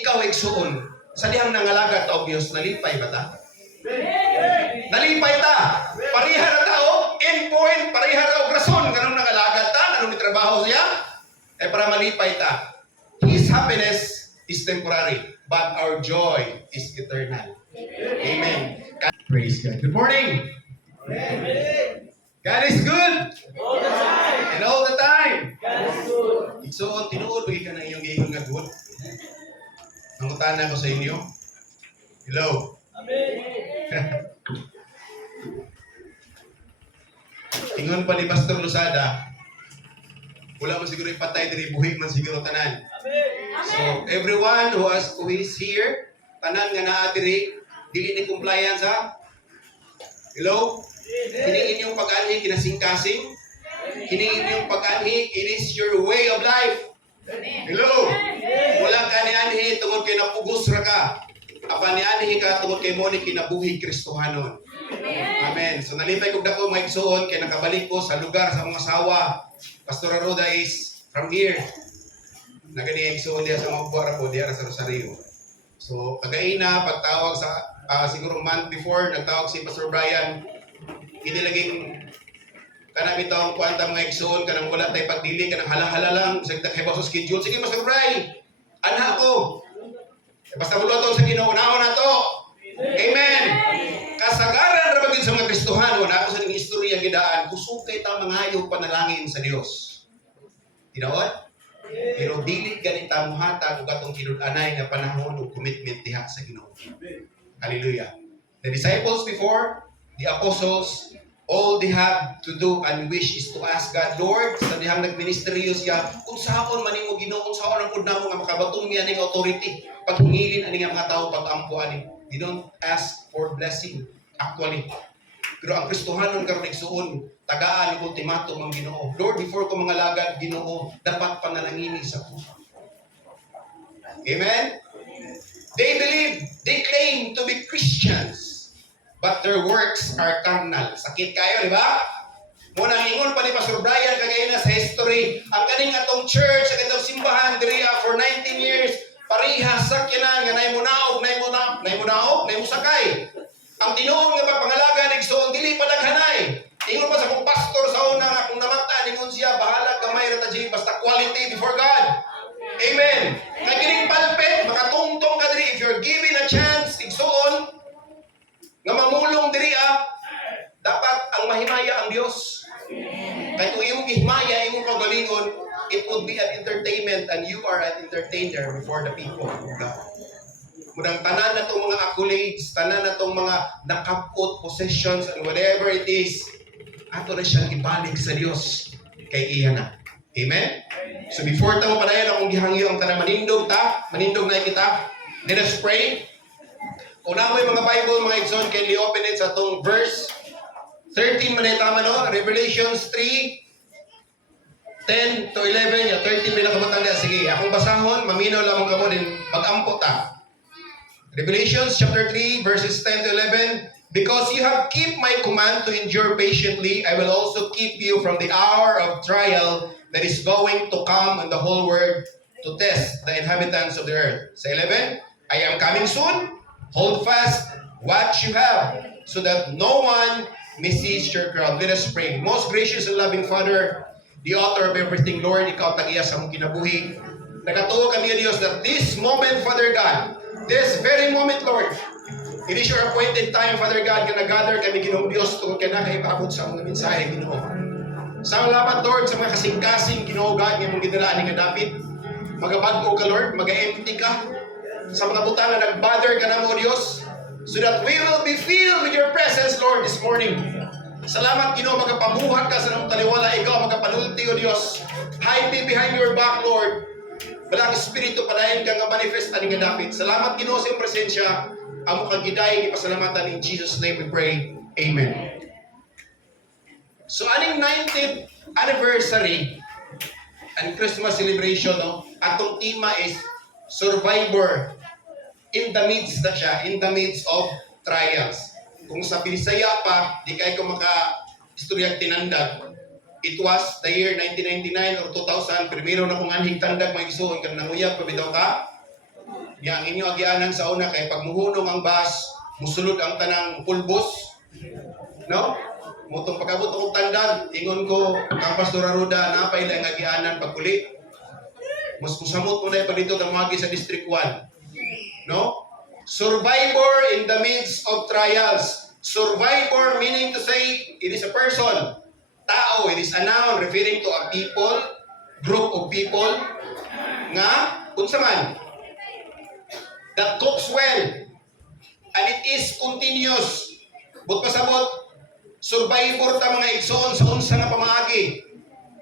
ikaw igsuon, sa dihang nangalaga ta og Dios, nalipay ba ta? Nalipay ta. Pareha na tao, endpoint, pareha na og rason kanang nangalaga ta, kanang trabaho siya, ay para malipay ta. His happiness is temporary, but our joy is eternal. Amen. Praise God. Good morning. God is good. And all the time. So, tinuod ba ka na iyong giingon nga good? Mangutana ko sa inyo. Hello. Ingon pa ni Pastor Losada, wala man siguro ipatay diri, buhig man siguro tanan. So, everyone who is here, tanan nga naa diri, dili ni compliance ha? Hello? Kini inyong pag-anhi kinasing-kasing. Kini inyong pag-anhi, it is your way of life. Hello? Walang kani-anhi tungod kay napugos ra ka. Apa ni-anhi ka tungod kay mo ni kinabuhi Kristohanon. Amen. So nalipay kog dako mga igsoon kay nakabalik ko sa lugar sa mga asawa. Pastor Roda is from here. Nagani igsoon diya sa mga buwara po diya sa Rosario. So kagaina pagtawag sa siguro month before nagtawag si Pastor Brian, inilaging kanang bitong kuanta mga igsoon kanang wala tay pagdili kanang hala-hala lang sa takay sa schedule. Sige Pastor Brian, anha ko. Basta muluton sa Ginoo naon nato. Amen. Kasagaran ra bagid sa mga Kristohanon ako sa ning istorya gidaan kusukay ta mangayo panalangin sa Dios. Tinuod? Pero dili ganita muhatag og atong kinud-anay nga panahon ug commitment diha sa Ginoo. Hallelujah. The disciples before, the apostles, all they have to do and wish is to ask God, Lord, sa dihang nagministeryo siya, kung saan man nimo Ginoo, kung saan ang pud namo nga makabatong niya ning authority, paghingilin ani nga mga tawo pag-ampo ani. They don't ask for blessing actually. Pero ang Kristohanon karon igsuon, tagaan ug ultimatum ang Ginoo. Lord, before ko mga lagad Ginoo, dapat panalangini sa puso. Amen. They believe, they claim to be Christians, but their works are carnal. Sakit kayo, di ba? Muna ingon pa ni Pastor Brian kagaya na sa history, ang kaning atong church, ang atong simbahan diri for 19 years, parihas sakyanan nga nay mo naog, nay mo sakay. Ang tinuod nga pagpangalaga igsoon dili pa naghanay. Ingon pa sa kong pastor sa una nga kung namata ingon siya bahala gamay ra ta basta quality before God. Amen. Kay kining palpit makatungtong ka diri if you're given a chance igsoon nga mamulong diri dapat ang mahimaya ang Dios. Kay kung imong gihimaya imong pagalingon, it would be an entertainment and you are an entertainer before the people of God. Mudang tanan na itong mga accolades, tanan na itong mga nakapot possessions and whatever it is, ato na siyang ibalik sa Diyos kay iya na. Amen? So before ta mo padayon akong gihangyo ang tanang manindog na kita. Let us pray. Kung na mo yung mga Bible, mga igsoon, can you open it sa itong verse 13 man tama no? Revelations 3, 10 to 11, ya 13 pinakamatang na. Sige, akong basahon, maminaw lang mo din, mag-ampo ta. Revelations chapter 3, verses 10 to 11. Because you have kept my command to endure patiently, I will also keep you from the hour of trial that is going to come on the whole world to test the inhabitants of the earth. Sa 11, I am coming soon. Hold fast what you have, so that no one misses your crown. Let us pray. Most gracious and loving Father, the author of everything, Lord, ikaw tagiya sa mong kinabuhi. Nagatuo kami, Diyos, that this moment, Father God, this very moment, Lord, it is your appointed time, Father God, na nag-gather kami, Ginoong Diyos, tungkol ka na kaibabot sa mga mensahe, Ginoo. Salamat, Lord, sa mga kasing-kasing, Ginoo God, nga mong ginalaan ni David. Magabag-o ka, Lord, mag-empty ka sa mga butang na nag-bother ka na mo, Diyos, so that we will be filled with your presence, Lord, this morning. Salamat, Ginoo, magapamuhat ka sa nang taliwala, ikaw, magapanulti, O Diyos. Hide me behind your back, Lord. Walang espiritu padayon ka nga manifest ani nga David. Salamat, Ginoo, sa iyong presensya. Amo kang gidayeng ipasalamatan in Jesus' name we pray. Amen. So, aning 90th anniversary and Christmas celebration, no? Atong tema is survivor in the midst na siya, in the midst of trials. Kung sa Bisaya pa, di kayo maka-istoryag tinandag. It was the year 1999 or 2000, primero na kung anhing tandag may isuon ka nanguyab, pabitaw ka. Yang inyo agianan sa una kay pag muhunong ang bus, musulod ang tanang pulbos. No? Mutong pagabot akong tandang, ingon ko, kang Pastor Aruda, napay lang agianan pagkuli. Mas kusamot mo na yung dito tamagi sa District 1. No? Survivor in the midst of trials. Survivor meaning to say, it is a person. Tao, it is a noun referring to a people, group of people, nga, unsa man, that copes well, and it is continuous. But pasabot, survivor ta mga igsoon sa unsa nga pamaagi.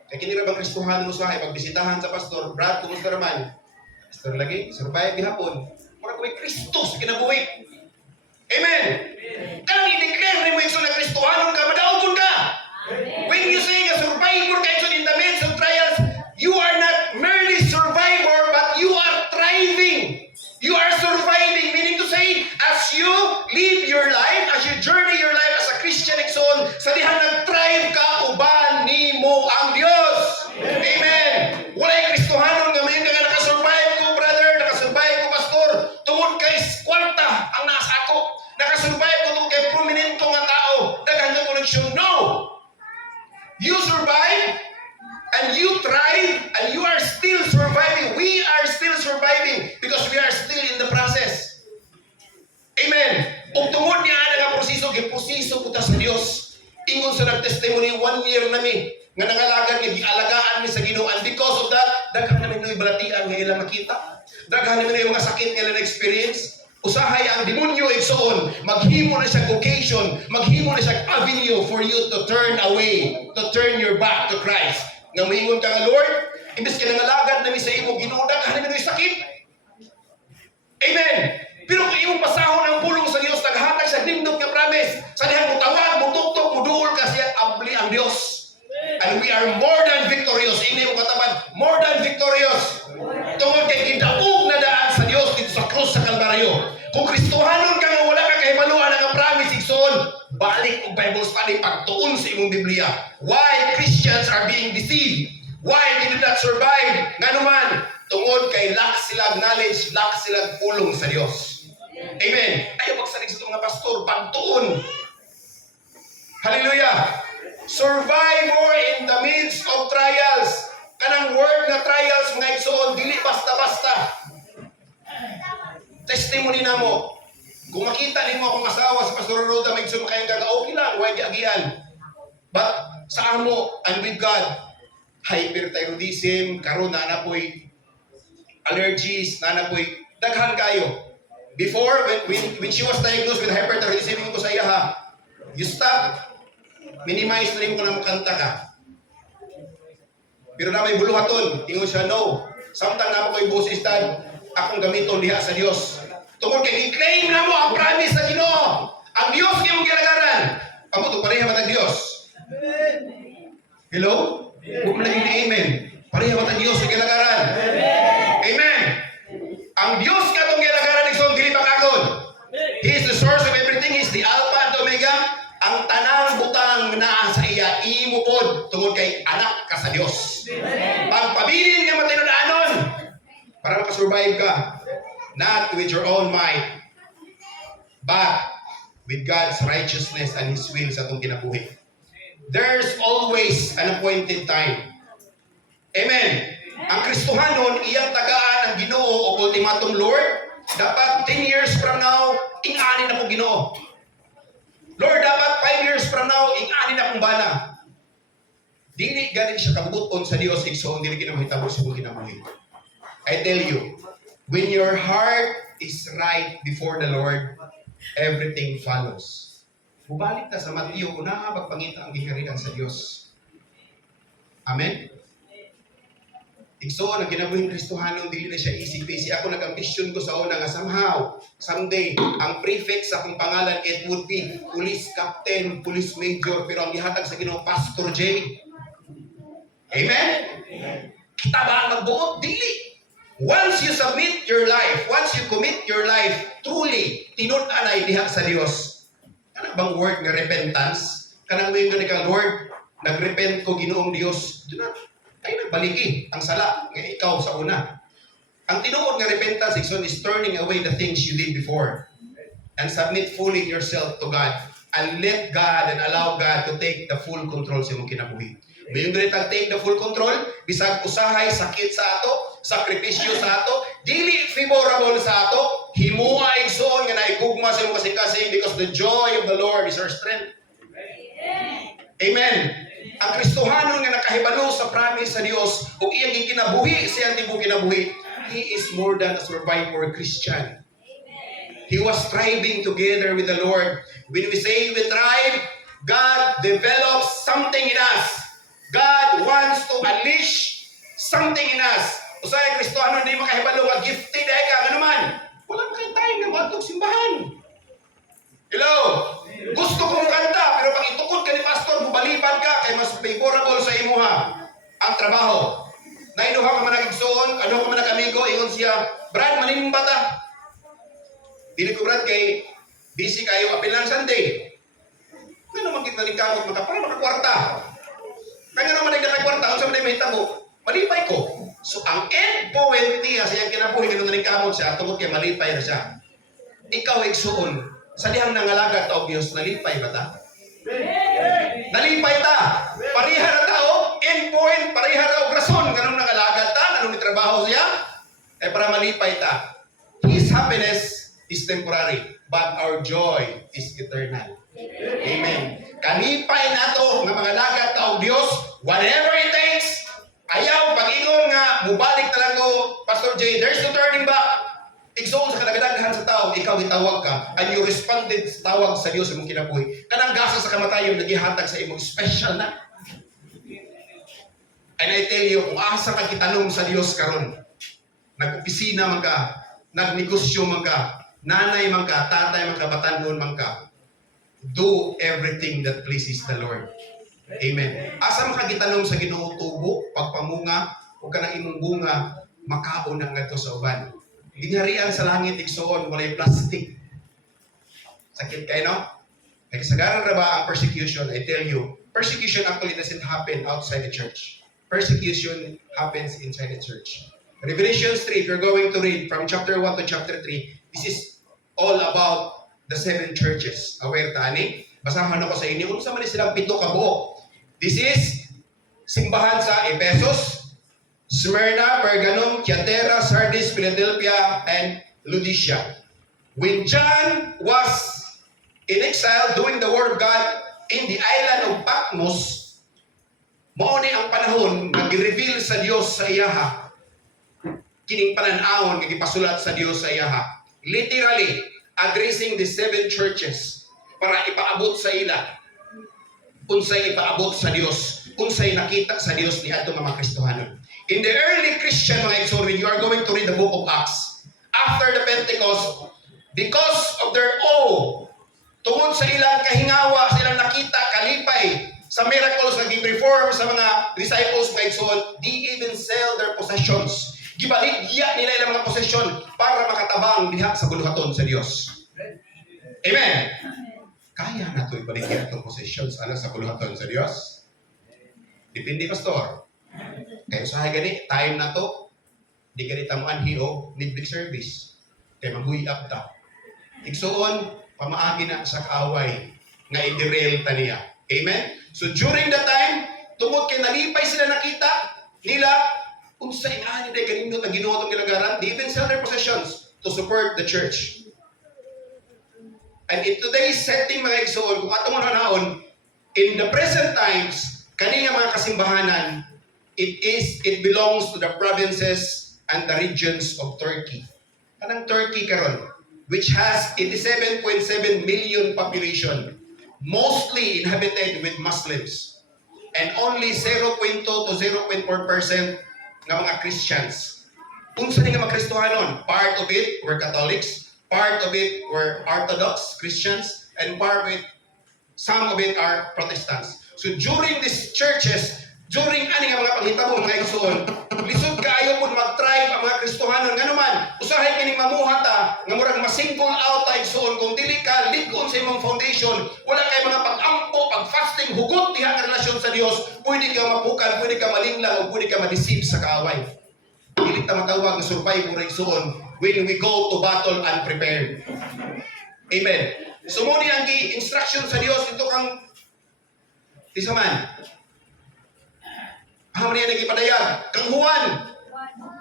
Kaya kini ra bang Kristohanon usahay pagbisitahan sa pastor, Brad, kumusta raman? Pastor lagi, survive gihapon. Mura ko may Kristo sa kinabuhi. Amen. Kanang i-declare mo igsoon na Kristohanon ka, madaogon ka. When you say a survivor ka igsoon in the midst of trials, you are not merely survivor, but you are thriving. You are surviving, meaning to say, as you live your life, as you journey your life as a Christian igsoon, sa dihang nag-thrive ka, uban nimo ang Dios. Amen. Walay Kristohanon nga mayon nga nakasurvive ko, brother, nakasurvive ko, pastor, tungod kay kwarta ang nasa ako. Nakasurvive ko tungod kay prominento nga tao. Daghang nga koneksyon. No. You survive and you thrive and you are still surviving. We are still surviving because we are still in the process. Amen. Ug tungod niya nga proseso, giproseso puta sa Dios. Ingon sa nag-testimony 1 year nami nga nangalagan ni gialagaan ni sa Ginoo, and because of that daghan namin ng balatian nga ilang makita. Daghan namin ng mga sakit nga ilang experience. Usahay ang demonyo igsoon, maghimo na siya occasion, maghimo na siya avenue for you to turn away, to turn your back to Christ. Nga moingon ka nga, Lord, imbes ka nangalagad namin sa imo, Ginoo, daghan namin ng sakit. Amen. Pero kung imong pasahon ang pulong sa Dios, naghatag sa nindot nga promise, sa dihang mutawag, mutuktok, muduol kasi abli ang Dios. And we are more than victorious. Hindi mo katabad, more than victorious. Tungod kay gidaog na daan sa Dios dito sa krus sa Kalbaryo. Kung Kristohanon ka nga wala ka kahimaluan nga promise igsoon, balik og Bible study pagtuon sa imong Biblia. Why Christians are being deceived? Why they did not survive? Nganuman, tungod kay lack sila knowledge, lack sila pulong sa Dios. Amen. Ayaw magsalig sa mga pastor, pagtuon. Hallelujah. Survivor in the midst of trials. Kanang word na trials mga igsoon, dili basta-basta. Testimony na mo. Kung makita nimo akong asawa sa Pastor Roda, may igsoon makayang kaga, okay lang, huwag agian. But sa amo and with God, hyperthyroidism, karon na napoy allergies, na napoy daghan kayo. Before, when she was diagnosed with hyperthyroidism, ko sa iya ha, you stop, minimize na rin ko na makanta ka. Pero na may buluhaton, ingon siya, no. Samtang na ako ko'y boses dad, akong gamiton diha sa Dios. Tungkol kay i-claim na mo ang promise sa Ginoo. Ang Dios kay mong kilagaran. Amo to pareha ba tag Dios? Hello? Huwag mo lagi na amen. Pareha ba tag Dios sa kilagaran? Amen. Ang Dios ka itong kilagaran ng son, dili pagkakon. He is the source of everything. He is the Alpha and Omega. Ang tanang butang na sa iya, imo pod tungod kay anak ka sa Dios. Pagpabilin nga matinudaanon para makasurvive ka. Not with your own might, but with God's righteousness and His will sa itong kinabuhi. There's always an appointed time. Amen. Ang Kristohanon, iyang tagaan ang Ginoo o ultimatum Lord, dapat 10 years from now, ing-ani na ko Ginoo. Lord, dapat 5 years from now, ing-ani na kong bana. Dili galing siya kabuton sa Dios, igsoon, dili kinamahitabo sa kong kinabuhi. I tell you, when your heart is right before the Lord, everything follows. Bubalik na sa Mateo, una pagpangita ang giharian sa Dios. Amen? Igsoon, ang kinabuhing Kristohanon, dili na siya easy-peasy. Ako nag-ambisyon ko sa una nga somehow, someday, ang prefect sa akong pangalan, it would be Police Captain, Police Major, pero ang gihatag sa Ginoo, Pastor J. Amen? Kita ba ang magbuot? Dili. Once you submit your life, once you commit your life, truly, tinud-anay diha sa Dios. Kanang bang word nga repentance? Kanang may nga ka, Lord, nagrepent ko Ginoong Dios. Doon na, ay nagbaligi ang sala nga ikaw sa una. Ang tinuod nga repentance igsoon is turning away the things you did before and submit fully yourself to God and let God and allow God to take the full control sa imong kinabuhi. Mayong ganitang take the full control, bisag usahay, sakit sa ato, sakripisyo sa ato, dili favorable sa ato, himua igsoon nga naigugma sa imong kasing-kasing because the joy of the Lord is our strength. Amen. Ang Kristohanon nga nakahibalo sa promise sa Dios ug iyang gikinabuhi sa iyang tibok kinabuhi, he is more than a survivor Christian. He was striving together with the Lord. When we say we strive, God develops something in us. God wants to unleash something in us. Usay Kristohanon di makahibalo nga gifted ay ka ano man. Walang kay time nga matog simbahan. Hello. Gusto kong kanta, pero pag itukod ka ni pastor, bubalibad ka, kay mas favorable sa imuha ang trabaho. Nainuha ka man nagigsoon, ano ka man nag-amigo, ingon siya, Brad, maning bata. Dili ko, Brad, kay busy kayo, apil lang Sunday. Nga naman kita ni kamot, para makakwarta. Kaya naman nagkakwarta, ang sabi na may tabo, malipay ko. So, ang end point niya sa iyang kinabuhi, ganun na kamot siya, tungkol kay malipay na siya. Ikaw, igsoon, sa dihang nangalaga ta og Dios nalipay ba ta? Nalipay ta. Pareha ra tao, end point, pareha ra og rason nganong nangalaga ta, nganong trabaho siya ay para malipay ta. His happiness is temporary, but our joy is eternal. Amen. Kalipay nato nga mga lagat ta og Dios, whatever it takes. Ayaw pag-ingon nga mubalik na lang ko, Pastor Jay, there's no turning back. Igsoon sa kadagadagan sa tao, ikaw gitawag ka, and you responded sa tawag sa Dios sa imong kinabuhi. Kanang gasa sa kamatayon nagihatag sa imong special na. And I tell you, kung asa ka kitanong sa Dios karon, nag-opisina man ka, nagnegosyo man ka, nanay man ka, tatay man ka, batanon man ka, do everything that pleases the Lord. Amen. Asa man ka gitanong sa Ginoo tubo, pagpamunga, o kanang imong bunga, makaon ang ngadto sa uban. Ginharian sa langit, igsoon, walay plastic. Sakit kayo, no? Kaya kasagaran na ba ang persecution? I tell you, persecution actually doesn't happen outside the church. Persecution happens inside the church. Revelation 3, if you're going to read from chapter 1 to chapter 3, this is all about the 7 churches. Aware ta, ani? Basahan ako sa inyo. Kung saan man silang 7 ka buo. This is simbahan sa Ephesus, Smyrna, Pergamum, Thyatira, Sardis, Philadelphia, and Laodicea. When John was in exile doing the word of God in the island of Patmos, mao ni ang panahon nag-reveal sa Dios sa iyaha. Kining panan-awon nga gipasulat sa Dios sa iyaha. Literally addressing the 7 churches para ipaabot sa ila. Unsay ipaabot sa Dios, unsay nakita sa Dios ni adto mga Kristohanon. In the early Christian mga igsoon, you are going to read the book of Acts. After the Pentecost, because of their awe, tungod sa ilang kahingawa, sa ilang nakita, kalipay, sa miracles na gi-perform sa mga disciples mga igsoon, they even sell their possessions. Gibaligya nila ilang mga possession para makatabang diha sa buluhaton sa Dios. Amen. Kaya na ito ibaligya itong possessions sa buluhaton sa Dios? Depende, Pastor. Kaya usahay gani, time na to, di gani tamuan hiyo, midweek service. Kaya mag-uwi up ta. Igsoon, pamaagi na sa kaaway, nga i-derail ta niya. Amen? So during that time, tungod kay nalipay sila nakita, nila, kung sa inani na ganito na ginawa itong kilagaran, they even sell their possessions to support the church. And in today's setting mga igsoon, kung atong mananaon, in the present times, kani nga mga kasimbahanan, it belongs to the provinces and the regions of Turkey. Kanang Turkey karon, which has 87.7 million population, mostly inhabited with Muslims, and only 0.2 to 0.4% ng mga Christians. Unsa ni nga mga Kristohanon? Part of it were Catholics, part of it were Orthodox Christians, and part of it, some of it are Protestants. So during these churches, during ani nga mga panghitabo mga igsoon, lisod kaayo pud mag-tribe ang mga Kristohanon nga naman usahay kining mamuhat ta nga murag ma-single out ta igsoon kung dili ka lig-on sa imong foundation, wala kay mga pag-ampo, pag-fasting, hugot diha nga relasyon sa Dios, pwede ka mapukan, pwede ka malinglang o pwede ka ma-deceive sa kaaway. Dili ta matawag nga survive or igsoon when we go to battle unprepared. Amen. So mo ni ang instruction sa Dios dito kang tisaman. Amo niya nagipadayag kang Juan.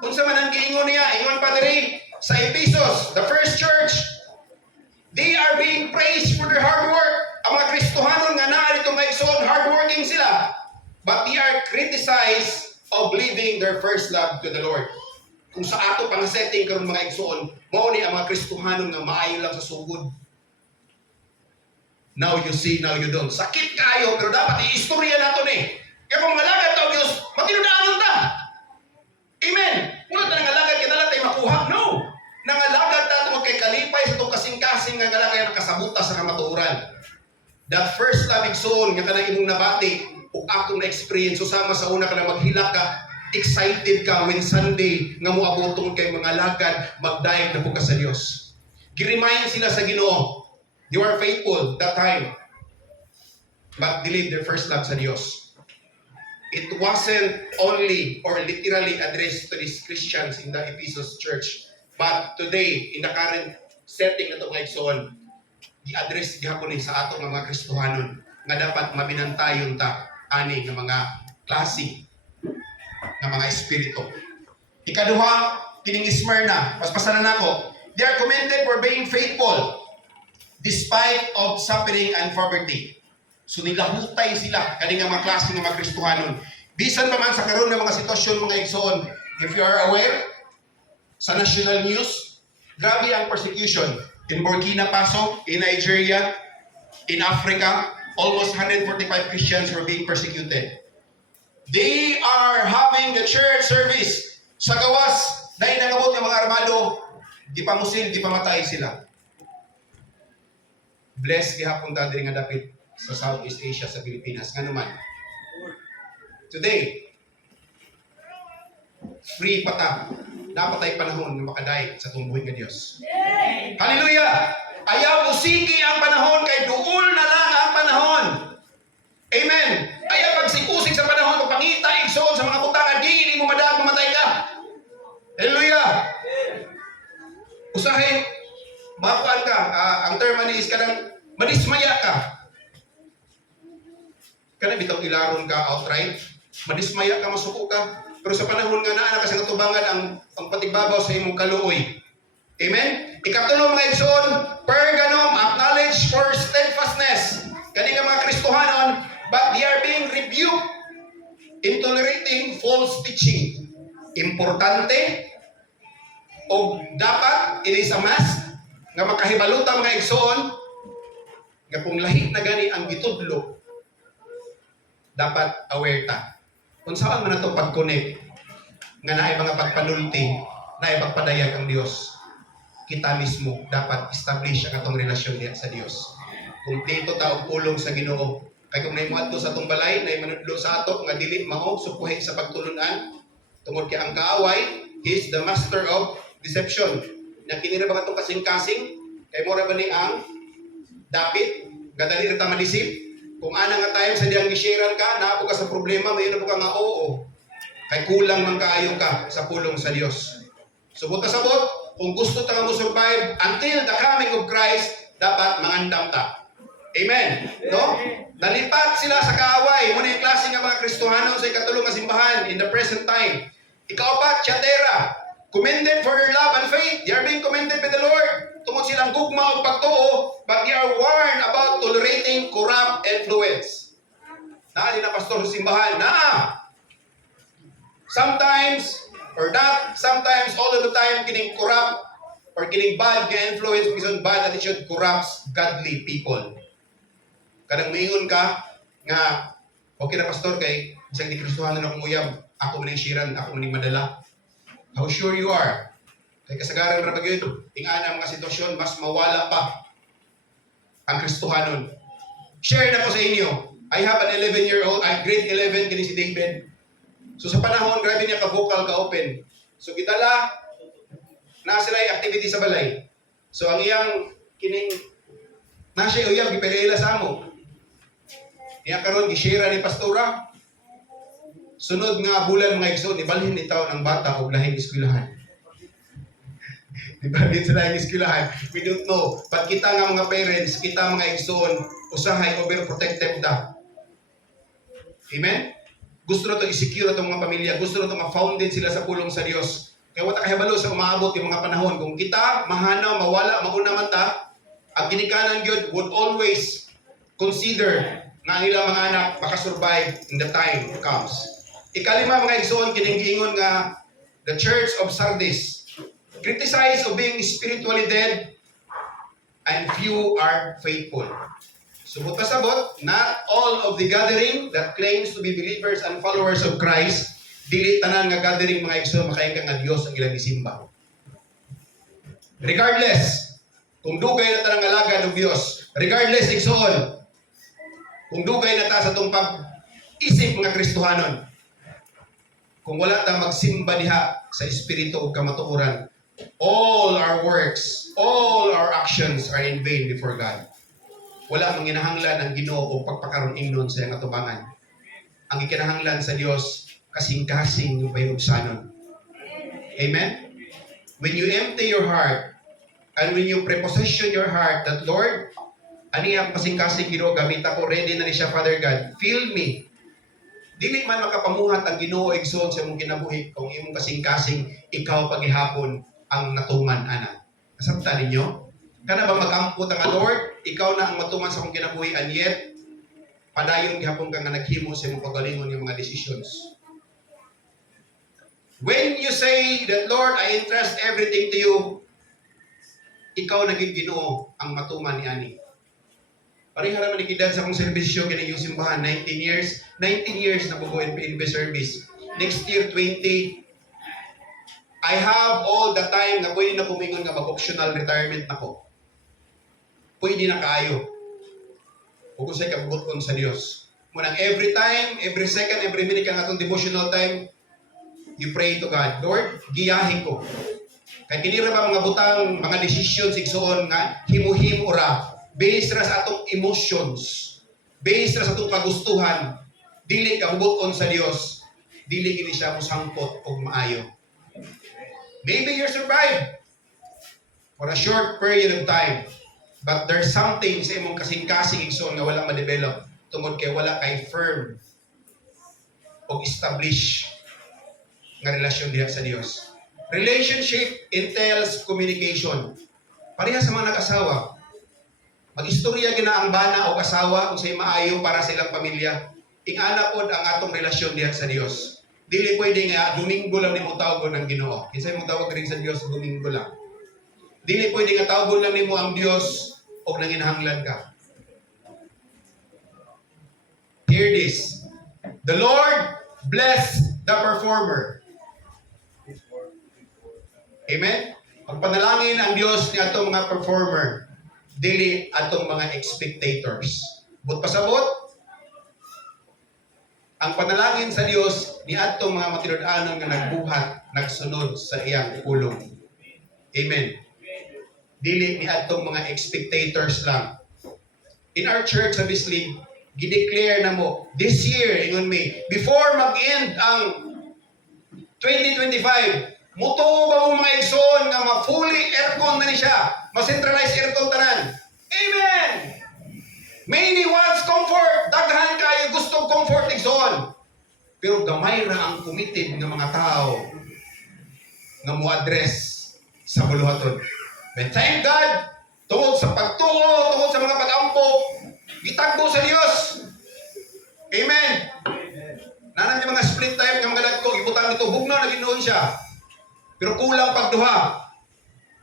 Unsa man ang giingon niya? Ingon pa diri sa Ephesus, the first church. They are being praised for their hard work. Ang mga Kristohanon nga naa dito nga igsoon, hardworking sila. But they are criticized of leaving their first love to the Lord. Kung sa ato pang setting karon mga igsoon, mao ni ang mga Kristohanon nga maayo lang sa sugod. Now you see, now you don't. Sakit kayo, pero dapat i-istorya nato ni. Kaya kung malagad tayo Diyos, matinudaanon ta. Amen. Muna ta nangalagad kita lang tayo makuha. No. Nangalagad ta ito kay kalipay sa itong kasing-kasing nga galagay na kasabuta sa kamatuuran. That first loving soul nga kanang imong nabati o akong na-experience. So sama sa una ka na maghila ka, excited ka when Sunday nga moabotong kay mga lagad, magdaig na po ka sa Diyos. Giremind sila sa Ginoo. You are faithful that time. But they leave their first love sa Diyos. It wasn't only or literally addressed to these Christians in the Ephesus church. But today, in the current setting na ito mga igsoon, i-address gihapon ni sa ato mga Kristohanon nga dapat mabinantayon ta ani nga mga klase nga mga espiritu. Ikaduha, kining Smyrna, paspasanan nako, they are commended for being faithful despite of suffering and poverty. So nilahutay sila kani nga mga klase nga mga Kristohanon. Bisan pa man sa karon nga mga sitwasyon mga igsoon, if you are aware sa national news, grabe ang persecution in Burkina Faso, in Nigeria, in Africa, almost 145 Christians were being persecuted. They are having the church service sa gawas dahil nangabot ng mga armado, di pa musil, di pa matay sila. Bless gihapon ta diri nga dapit sa Southeast Asia sa Pilipinas nga naman. Today, free pa ta. Dapat ay panahon na makadaig sa tumbuhin ng Diyos. Yay! Hallelujah! Ayaw usiki ang panahon kay duol na lang ang panahon. Amen! Ayaw pagsik-usik sa panahon pagpangita igsoon sa mga butanga di mo madaag mamatay ka. Hallelujah! Usahay, makuan ka. Ang term ani is kanang madismaya ka. Kana bitaw ilaron ka outright. Madismaya ka, masuko ka. Pero sa panahon nga naa kasi katubangan ang patigbabaw sa imong kaluoy. Amen? Ikatulo mga igsoon, Pergamum, acknowledge for steadfastness. Kani nga mga Kristohanon, but they are being rebuked in tolerating false teaching. Importante o dapat, it is a must, nga makahibaluta mga igsoon, nga kung lahi na gani ang gitudlo, dapat aware ta. Kung saan man ito pag-connect, nga naay mga pagpanulti, naay pagpadayag ang Diyos, kita mismo dapat establish ang atong relasyon niya sa Diyos. Kung dito taong pulong sa Ginoo, kay kung may muadto sa atong balay, naay manudlo sa ato, nga dili mao, supuhin sa pagtulunan, tungod kay ang kaaway, he is the master of deception. Nakinira ba itong kasing-kasing, kay mora ba ni ang dapit, gadali na ta madisip, kung ana nga tayo sa diyang gishiran ka, naapo ka sa problema, may po ka nga oo. Kay kulang man kaayo ka sa pulong sa Diyos. Subot na sabot, kung gusto ta nga mo survive until the coming of Christ, dapat mangandam ta. Amen. No? Nalipat sila sa kaaway. Muna yung klase nga mga Kristohanon sa ikatulong nga simbahan in the present time. Ikaw-apat, Thyatira, commended for their love and faith. They are being commended by the Lord. Tungod silang gugma o pagtuo, but they are warned about tolerating corrupt influence. Naali na pastor sa simbahan, sometimes, or not, sometimes, all of the time, kining corrupt, or kining bad nga influence, because bad attitude corrupts godly people. Kadang mayon ka, nga, okay na pastor, kay isang di Kristohanon akong uyab, ako maning shiran, ako maning madala. How sure you are? Kay kasagaran ra bagay tingana ang mga sitwasyon, mas mawala pa ang Kristohanon. Share na ko sa inyo. I have an 11-year-old, grade 11, kini si David. So sa panahon, grabe niya ka-vocal, ka-open. So gitala, na sila yung activity sa balay. So ang iyang kining, na siya uyab, gipelila sa amo. Iya karon gishira ni pastora. Sunod nga bulan mga igsoon, ibalhin itaw ng bata o lahing eskwelahan. Ibalhin sa lahing eskwelahan. We don't know. But kita nga mga parents, kita mga igsoon, usahay overprotective da. Amen? Gusto na ito i-secure itong mga pamilya. Gusto na ito ma-founded sila sa pulong sa Diyos. Kaya wala kahibalo sa umaabot yung mga panahon. Kung kita, mahanaw, mawala, mauna man ta, ang ginikanan yun would always consider na ang ilang mga anak makasurvive in the time comes. Ikalima mga igsoon, kiningingon nga the Church of Sardis criticized of being spiritually dead and few are faithful. Subot pa sabot, not all of the gathering that claims to be believers and followers of Christ, dili tanan nga gathering mga igsoon makaingkang nga Dios ang ilang isimba. Regardless, kung dugay na tanang alagad ng Dios, regardless igsoon, kung dugay na ta sa itong pag-isip mga Kristohanon, kung wala tang magsimba diha sa Espiritu o kamatuoran, all our works, all our actions are in vain before God. Wala mang ginahanglan ang Ginoo o pagpakaroon ingnon sa iyang atubangan. Ang ikinahanglan sa Dios, kasing-kasing yung pahirugsanon. Amen? When you empty your heart, and when you prepossession your heart that, Lord, ani ang kasing-kasing Ginoo, gamit ako, ready na ni siya, Father God, fill me. Dili man makapamuhat ang Ginoo igsoon sa imong kinabuhi kung imong kasing-kasing ikaw paghihapon ang natuman ana. Nasabtan ninyo? Kana ba mag-ampot ang Lord, ikaw na ang matuman sa akong kinabuhi and yet padayon gihapon ka nga naghimo sa imong pagalingon yung mga decisions. When you say that, Lord, I entrust everything to you, ikaw naging Ginoo ang matuman ni ani. Pareha naman ikidad sa akong serbisyo kini yung simbahan, 19 years. 19 years na po in PNP service. Next year, 20. I have all the time na pwede na kumingon nga mag-optional retirement na ko. Pwede na kaayo. Kung sa'y kabubuton sa Diyos. Munang every time, every second, every minute kang atong devotional time, you pray to God, Lord, giyahin ko. Kaya kinira ba mga butang, mga decisions, igsoon nga, himuhimo ra, based ra sa atong emotions, based ra sa atong kagustuhan, dili kabubuton sa Dios, dili gini siya musangkot og maayo. Maybe you survive for a short period of time, but there's something sa imong kasing-kasing igsoon nga wala ma-develop tungod kay wala kay firm o establish nga relasyon diha sa Dios. Relationship entails communication. Pareha sa mga nag-asawa. Mag-istorya gina ang bana o kasawa kung sa'y maayo para sa ilang pamilya. Ingana pod ang atong relasyon diha sa Dios. Dili pwede nga Domingo lang nimo tawgon ang Ginoo. Kinsay mong tawag rin sa Dios Domingo lang. Dili pwede nga tawgon lang nimo ang Dios og nanginahanglan ka. Hear this. The Lord bless the performer. Amen? Pagpanalangin ang Dios ni atong mga performer, dili atong mga spectators. But pasabot, ang panalangin sa Dios ni atong mga matinud-anon nga nagbuhat, nagsunod sa iyang pulong. Amen. Dili ni atong mga spectators lang. In our church, obviously, gideclare na mo, this year, ingon me, before mag-end ang 2025, muto ba mo mga igsoon nga ma-fully aircon na ni siya, ma-centralized aircon tanan. Amen! Many wants comfort, daghan kayo gusto comfort igsoon. Pero gamay ra ang committed ng mga tao nga mo-address sa buluhaton. But thank God, tungod sa pagtuo, tungod sa mga pag-ampo, gitagbo sa Dios. Amen. Nanang yung mga split time ng mga dagko, ibutang nito, bugnaw na ginoon siya. Pero kulang pagduha.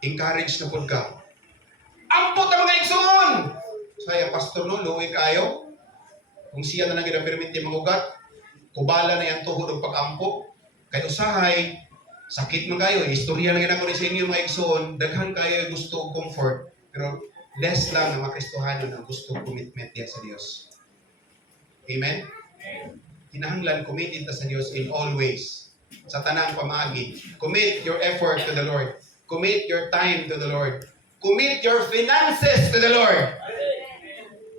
Encourage na pod ka. Ampot ang mga igsoon. Saya, pastor no, luwi kayo. Kung siya na lang gina-permit yung magugat, kubala na yan tuhod ng pag-ampo. Kaya usahay, sakit man kayo. Istorya lang ginagawa sa inyo mga igsoon, daghan kayo gusto comfort. Pero less lang ang mga Kristohanon ang gusto commitment niya sa Diyos. Amen? Kinahanglan committed na sa Diyos in all ways. Sa tanang pamaagi. Commit your effort to the Lord. Commit your time to the Lord. Commit your finances to the Lord.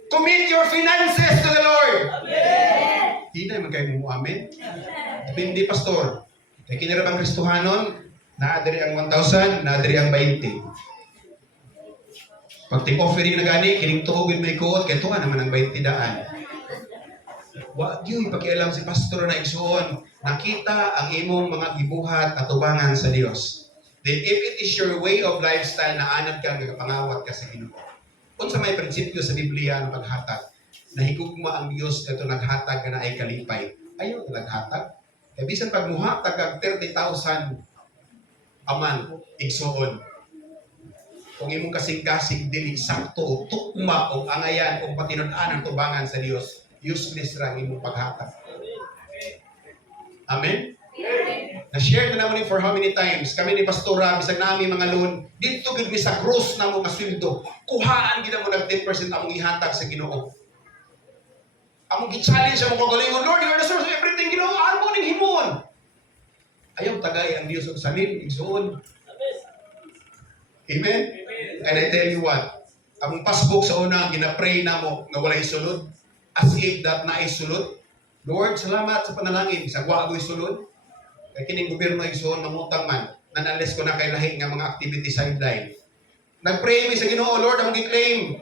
Commit your finances to the Lord. Amen. Di na man kayo mo amen. Depende pastor. Kay kinarabang Kristohanon, naadiri ang 1,000, naadiri ang 20. Pag take offering na gani, kining tuugin may kuot, kaya tuwa naman ang 20 daan. Wag yun, pakialam si pastor na igsuon, nakita ang imong mga gibuhat at ubangan sa Dios. Then if it is your way of lifestyle na anad ka, pangawat ka sa Ginoo. Kung sa may prinsipyo sa Biblia ang paghatag, nahigugma ang Dios kato naghatag na ay kalipay. Ayaw naghatag. Kaya bisan pag muhatag ang 30,000 aman, igsuon. Kung imong kasing-kasing dili sakto, tukma o angayan o patinud-an ang tubangan sa Dios, useless ra ang imong paghatag. Amen? Na-share na naman for how many times kami ni Pastora, bisag nami mga loan, dito gid mi sa gross na mo kasweldo, kuhaan gid mo nag 10% among ihatag sa Ginoo. Among gi-challenge sa mga galingon, Lord, you are the source of everything, Ginoo, ano ning himon? Ayaw tagay ang Dios og salin, igsuon. Amen? And I tell you what, among passbook sa una, ginapray na mo nga walay sulod, as if that na isulod. Lord, salamat sa panalangin, sa ako'y sulod. Kaya kining gobyerno igsuon mangutang man, nanales ko na kay lahi nga mga activity sideline. Nagpray mi sa Ginoo, Lord, among gi-claim.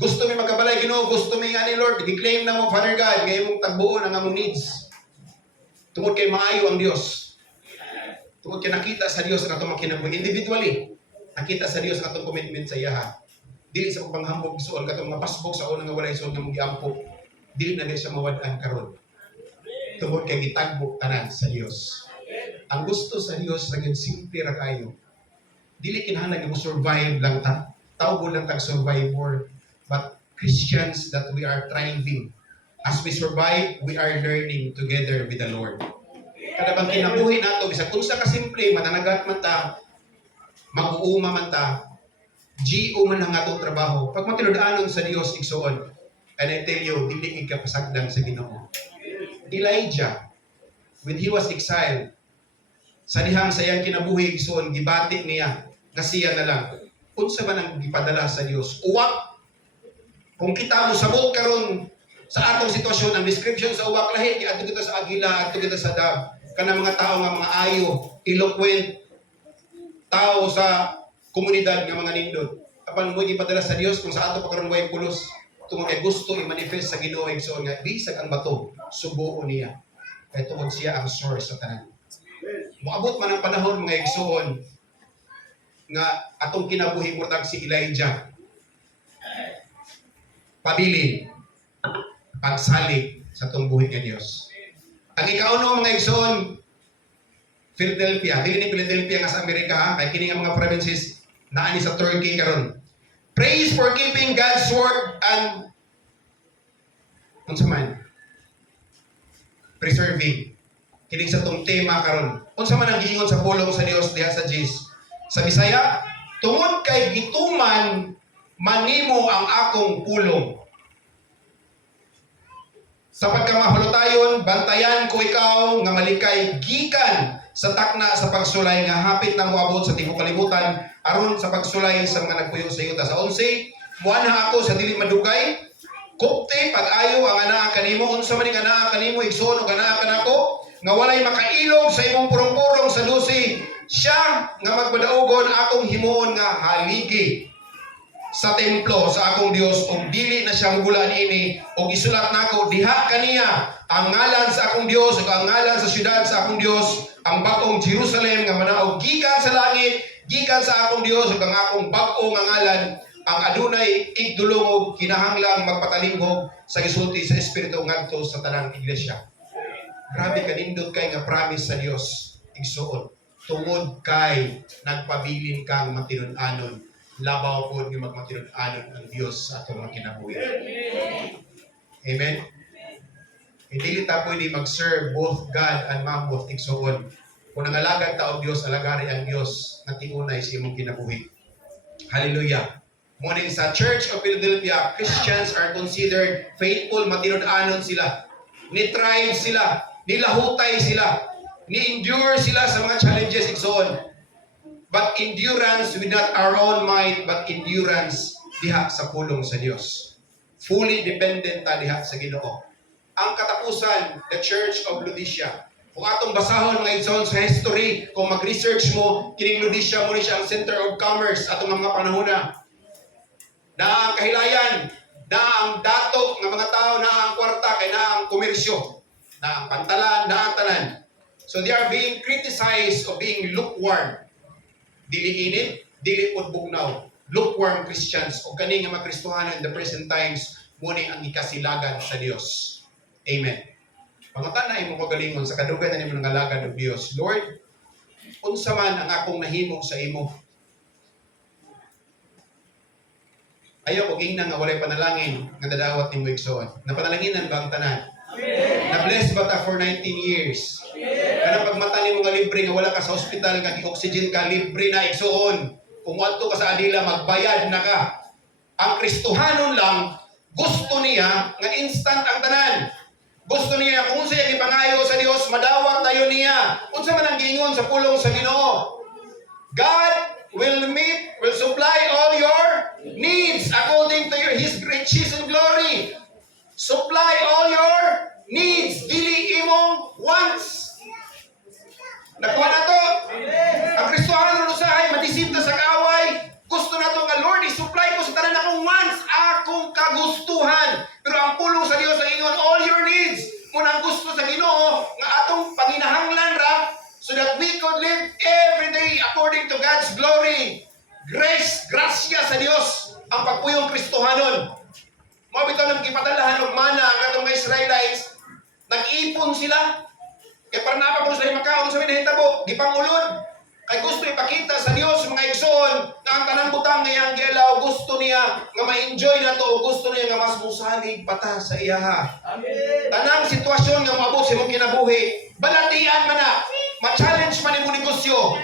Gusto mi magkabalay Ginoo, gusto mi ani Lord, gi-claim na mo Father God, nga imong tagbuon ang among needs. Tungod kay maayo ang Dios. Tungod kay nakita sa Dios ang atong kinabuhi individually. Nakita sa Dios ang atong commitment sa iya. Dili sa panghambog suon katong nga pasbok sa una nga walay suon nga mong giampo. Dili na siya mawad-an karon. Tungod kay gitagbo tanan sa Dios. Ang gusto sa Dios ra gyud simple ra kayo. Dili kinahanglan mo survive lang ta. Tawgo lang tag survivor. But Christians that we are thriving. As we survive, we are learning together with the Lord. Kada bang kinabuhi nato bisag unsa ka simple mananagat man ta, mag-uuma man ta, GO man ang atong trabaho. Pag matinud-anon sa Dios igsuon, and I tell you, dili ka pasagdan sa Ginoo. Elijah, when he was exiled, sa dihang sa iyang kinabuhi igsuon, gibati niya, nga siya na lang. Unsa man ang gipadala sa Dios? Uwak. Kung kita mo sabot karon sa atong sitwasyon, ang description sa uwak lahi, ato kita sa agila, ato kita sa dab. Kanang mga tao nga mga ayo, eloquent, tao sa komunidad nga mga nindot. Apan mo gipadala sa Dios kung sa ato pa karon way pulos, tungod kay gusto i-manifest sa Ginoo igsoon nga bisag ang bato subuon niya. Kay tungod siya ang source sa tanan. Moabot man ang panahon mga igsoon nga atong kinabuhi murag si Elijah. Pabilin, pagsalig sa atong buhi nga Dios. Ang ikauno mga igsoon, Philadelphia, dili ni Philadelphia nga sa Amerika, ha? Kay kini nga mga provinces naani sa Turkey karon. Praise for keeping God's word and unsa man preserving. Kini sa tong tema karon. Unsa man ang giingon sa pulong sa Dios diha sa Jis. Sa Bisaya, tungod kay gituman manimo ang akong pulong. Sa pagkamahulutayon, bantayan ko ikaw nga malikay gikan sa takna sa pagsulay nga hapit na moabot sa tibuok kalibutan aron sa pagsulay sa mga nagpuyo sa yuta. Sa 11, muanha ako sa dili madugay, kupte pag-ayo ang anaa kanimo, unsa man ning anaa kanimo igsoon ug anaa kanako nga walay makailog sa imong purong-purong sa lusi, siya nga magbadaugon akong himuon nga haligi sa templo sa akong Dios ug dili na siya mugulan ini ug isulat nako diha kaniya ang ngalan sa akong Dios ug ang ngalan sa syudad sa akong Dios, ang bagong Jerusalem nga manaog gikan sa langit, gikan sa akong Dios ug ang akong bag-o nga ngalan, ang adunay igdulong kinahanglang magpatalinghog sa gisulti sa espiritu ngadto sa tanang iglesia. Grabe kanindot kay nga promise sa Dios igsuon. Tungod kay nagpabilin kang matinud-anon, labaw po nga magmatinud-anon ang Dios sa atong kinabuhi. Amen. Hindi ta pwede mag-serve both God and Mammoth igsuon. Kung nangalagad ta og Dios, alagari ang Dios na tiunay sa imong kinabuhi. Hallelujah. Morning sa Church of Philadelphia, Christians are considered faithful, matinud-anon sila. Ni-thrive sila, nilahutay sila, ni-endure sila sa mga challenges igsoon. But endurance with not our own might, but endurance diha sa pulong sa Dios. Fully dependent ta diha sa Ginoo. ang katapusan, the Church of Laodicea. Kung atong basahon mga igsoon sa history, kung mag-research mo, kining Laodicea mo ni siya ang center of commerce atong mga panahona. Na ang kahilayan, na ang dato ng mga tao, na ang kwarta, kay na ang komersyo, na ang pantalan, na ang tanan. So they are being criticized of being lukewarm. Dili init, dili pod bugnaw. Lukewarm Christians o kani nga mga Kristohanon in the present times muni ang ikasilagan sa Dios. Amen. Pangutan na imo kagalingon sa kadugan na nimo ng alagad ng Dios. Lord, unsa man ang akong nahimo sa imo? Ayaw ko ingna nga walay panalangin nga dadawat nimo igsoon. Napanalanginan ba ang tanan? Amen. Na-bless ba ta for 19 years? Amen. Kana pagmata nimo nga libre nga wala ka sa ospital nga gi-oxygen ka, libre na igsoon. Kung wadto ka sa adila magbayad na ka. Ang Kristohanon lang gusto niya nga instant ang tanan. Gusto niya kung siya ipangayo sa Dios, madawat tayo niya. Unsa man ang giingon sa pulong sa Ginoo? God will supply all your needs according to His riches and glory. Supply all your needs, dili imong wants. Nakuha na to. Ang Kristohanon usahay madisinta sa kaaway. Gusto na to nga Lord, i-supply ko sa tanan akong wants, akong kagustuhan. Pero ang pulong sa Dios ang ingon all your needs. Muna ang gusto sa Ginoo nga atong panginahanglan ra so that we could live every day according to God's glory. Grace, grasya sa Dios ang pagpuyong Kristohanon. Mao bitaw nang gipadalahan og mana ang atong mga Israelites, nag-ipon sila. Kaya para napapon sila makaon sa minahitabo, gipangulod. Kay gusto ipakita sa Dios mga igsoon na ang tanang butang ngayang gilaw gusto niya nga ma-enjoy na to, gusto niya nga mas musalig pata sa iyaha. Amen. Tanang sitwasyon nga maabot sa imong kinabuhi, balatian man na, ma-challenge man imong negosyo.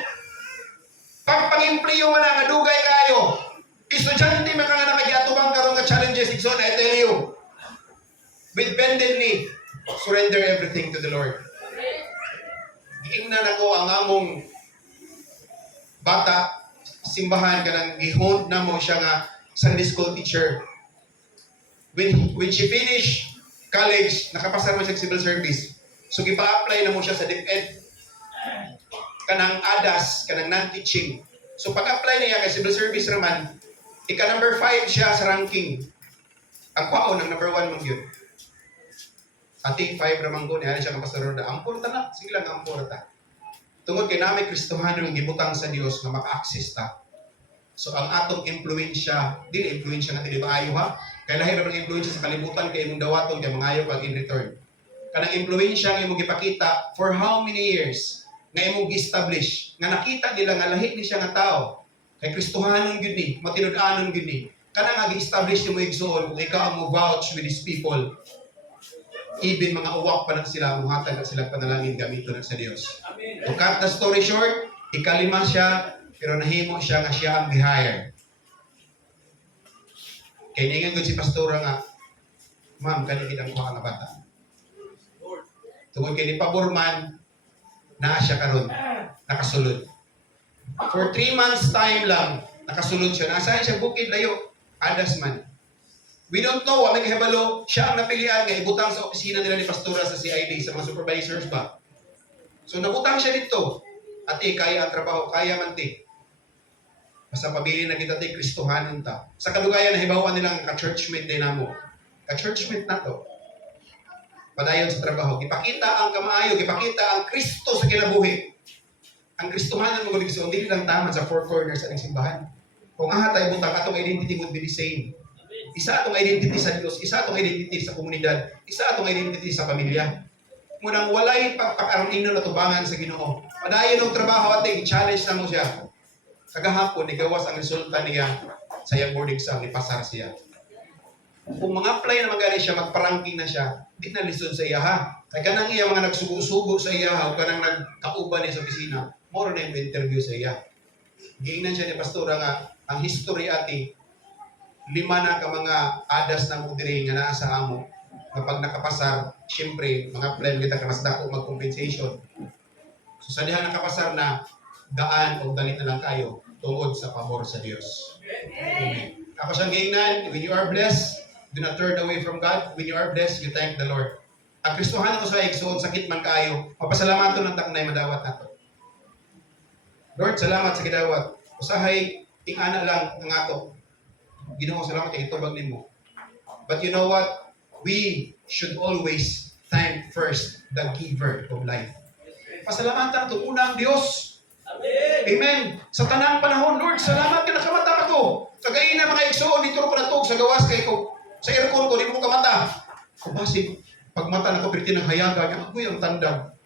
Pagpangimpliyo man na nga dugay kayo. Estudyante man ka nga nakagiatubang karon nga challenges igsoon, I tell you. With bended knee, surrender everything to the Lord. Giingnan ako ang among bata, simbahan ka nang gihond na mo siya nga Sunday school teacher. When she finished college, nakapasar mo siya civil service. So, gipa-apply na mo siya sa DepEd. Kanang ADAS, kanang non-teaching. So, pag-apply niya kay civil service naman, ika-number 5 siya sa ranking. Ang kwaon ng number 1 mong yun. Ati 5 naman ko, niya siya ng pastor na, ampur ta na, sige lang ampur ta. Tungod kay namin Kristohanon yung gibutang sa Dios nga maka-access ta. So ang atong impluwensya, dili impluwensya nga dili maayo ha. Kay lahi ra ng impluwensya sa kalibutan kay imong dawaton kay mangayo pag in return. Kanang impluwensya nga imong gipakita for how many years nga imong gi-establish nga nakita nila nga lahi ni siya nga tao. Kay Kristohanon gyud ni, matinud-anon gyud ni. Kana nga gi-establish nimo igsoon kung ikaw ang mo-vouch with these people. Even mga uwak pa na sila, muhatag at sila panalangin gamito na sa Dios. To cut the story short, ikalima siya, pero nahimo siya nga siya ang gi-hire. Kaya ningan ko si pastora nga, ma'am, kanigid ang kuha nga bata. Tungkol kay ni paborman, naa siya karon, nakasulod. For 3 months time lang, nakasulod siya. Nasaan siya bukid layo, adas man. We don't know, may kahibalo, siya ang napilihan nga ibutang sa opisina nila ni pastora sa CID, sa mga supervisors ba. So nabutang siya dito. Ati, kaya ang trabaho, kaya man ti. Basta pabili na kita ti, Kristohanon ta. Sa kalugayan, nahibawan nilang ka-churchmate din na mo. Ka-churchmate na to. Padayon sa trabaho. Ipakita ang kamaayo, ipakita ang Kristo sa kinabuhi. Ang Kristohanon mo gusto, hindi lang tama sa four corners sa simbahan. Kung aha tayo butang, atong identity would be the same. Isa atong identity sa Diyos, isa atong identity sa komunidad, isa atong identity sa pamilya. Munang walay pagpakaroon na tubangan sa Ginoo. Padayon ng trabaho ating challenge na mo siya. Kagahapon, igawas ang resulta niya sa iyang board exam, ipasar siya. Kung mga apply na magani siya, magparangking na siya, di na lisod sa iya ha. Kaya kanang iya mga nagsubo-subo sa iya ha, o kanang nagkauban niya sa opisina, more na yung interview sa iya. Giingnan siya ni pastora nga, ang history ati, 5 na ka mga adas ng udiri nga naa sa amo. Kapag nakapasar, siyempre, mga plan kita ka mas dako mag-compensation. So sa diha nakapasar na, daan o dalit na lang kayo tungod sa pabor sa Diyos. Amen. Ako siyang giingnan, when you are blessed, do not turn away from God. When you are blessed, you thank the Lord. Ang Kristohanon ko sa igsoon, sakit man kayo, mapasalamaton ng taknay madawat nato. Lord, salamat sa gidawat. Usahay, ingana lang ang ato. Ginoo, salamat kay itubag nimo. But you know what? We should always thank first the giver of life. Pasalamatan ito una ang Diyos. Amen. Sa tanang panahon, Lord, salamat ka nakamata ako. Kagayin na mga igsoon, dito ko natog sa gawas kay ko. Sa aircon ko, di mo kamata. Kubasig, pagmata na ko, pirti ng hayaga, ako yung tanda.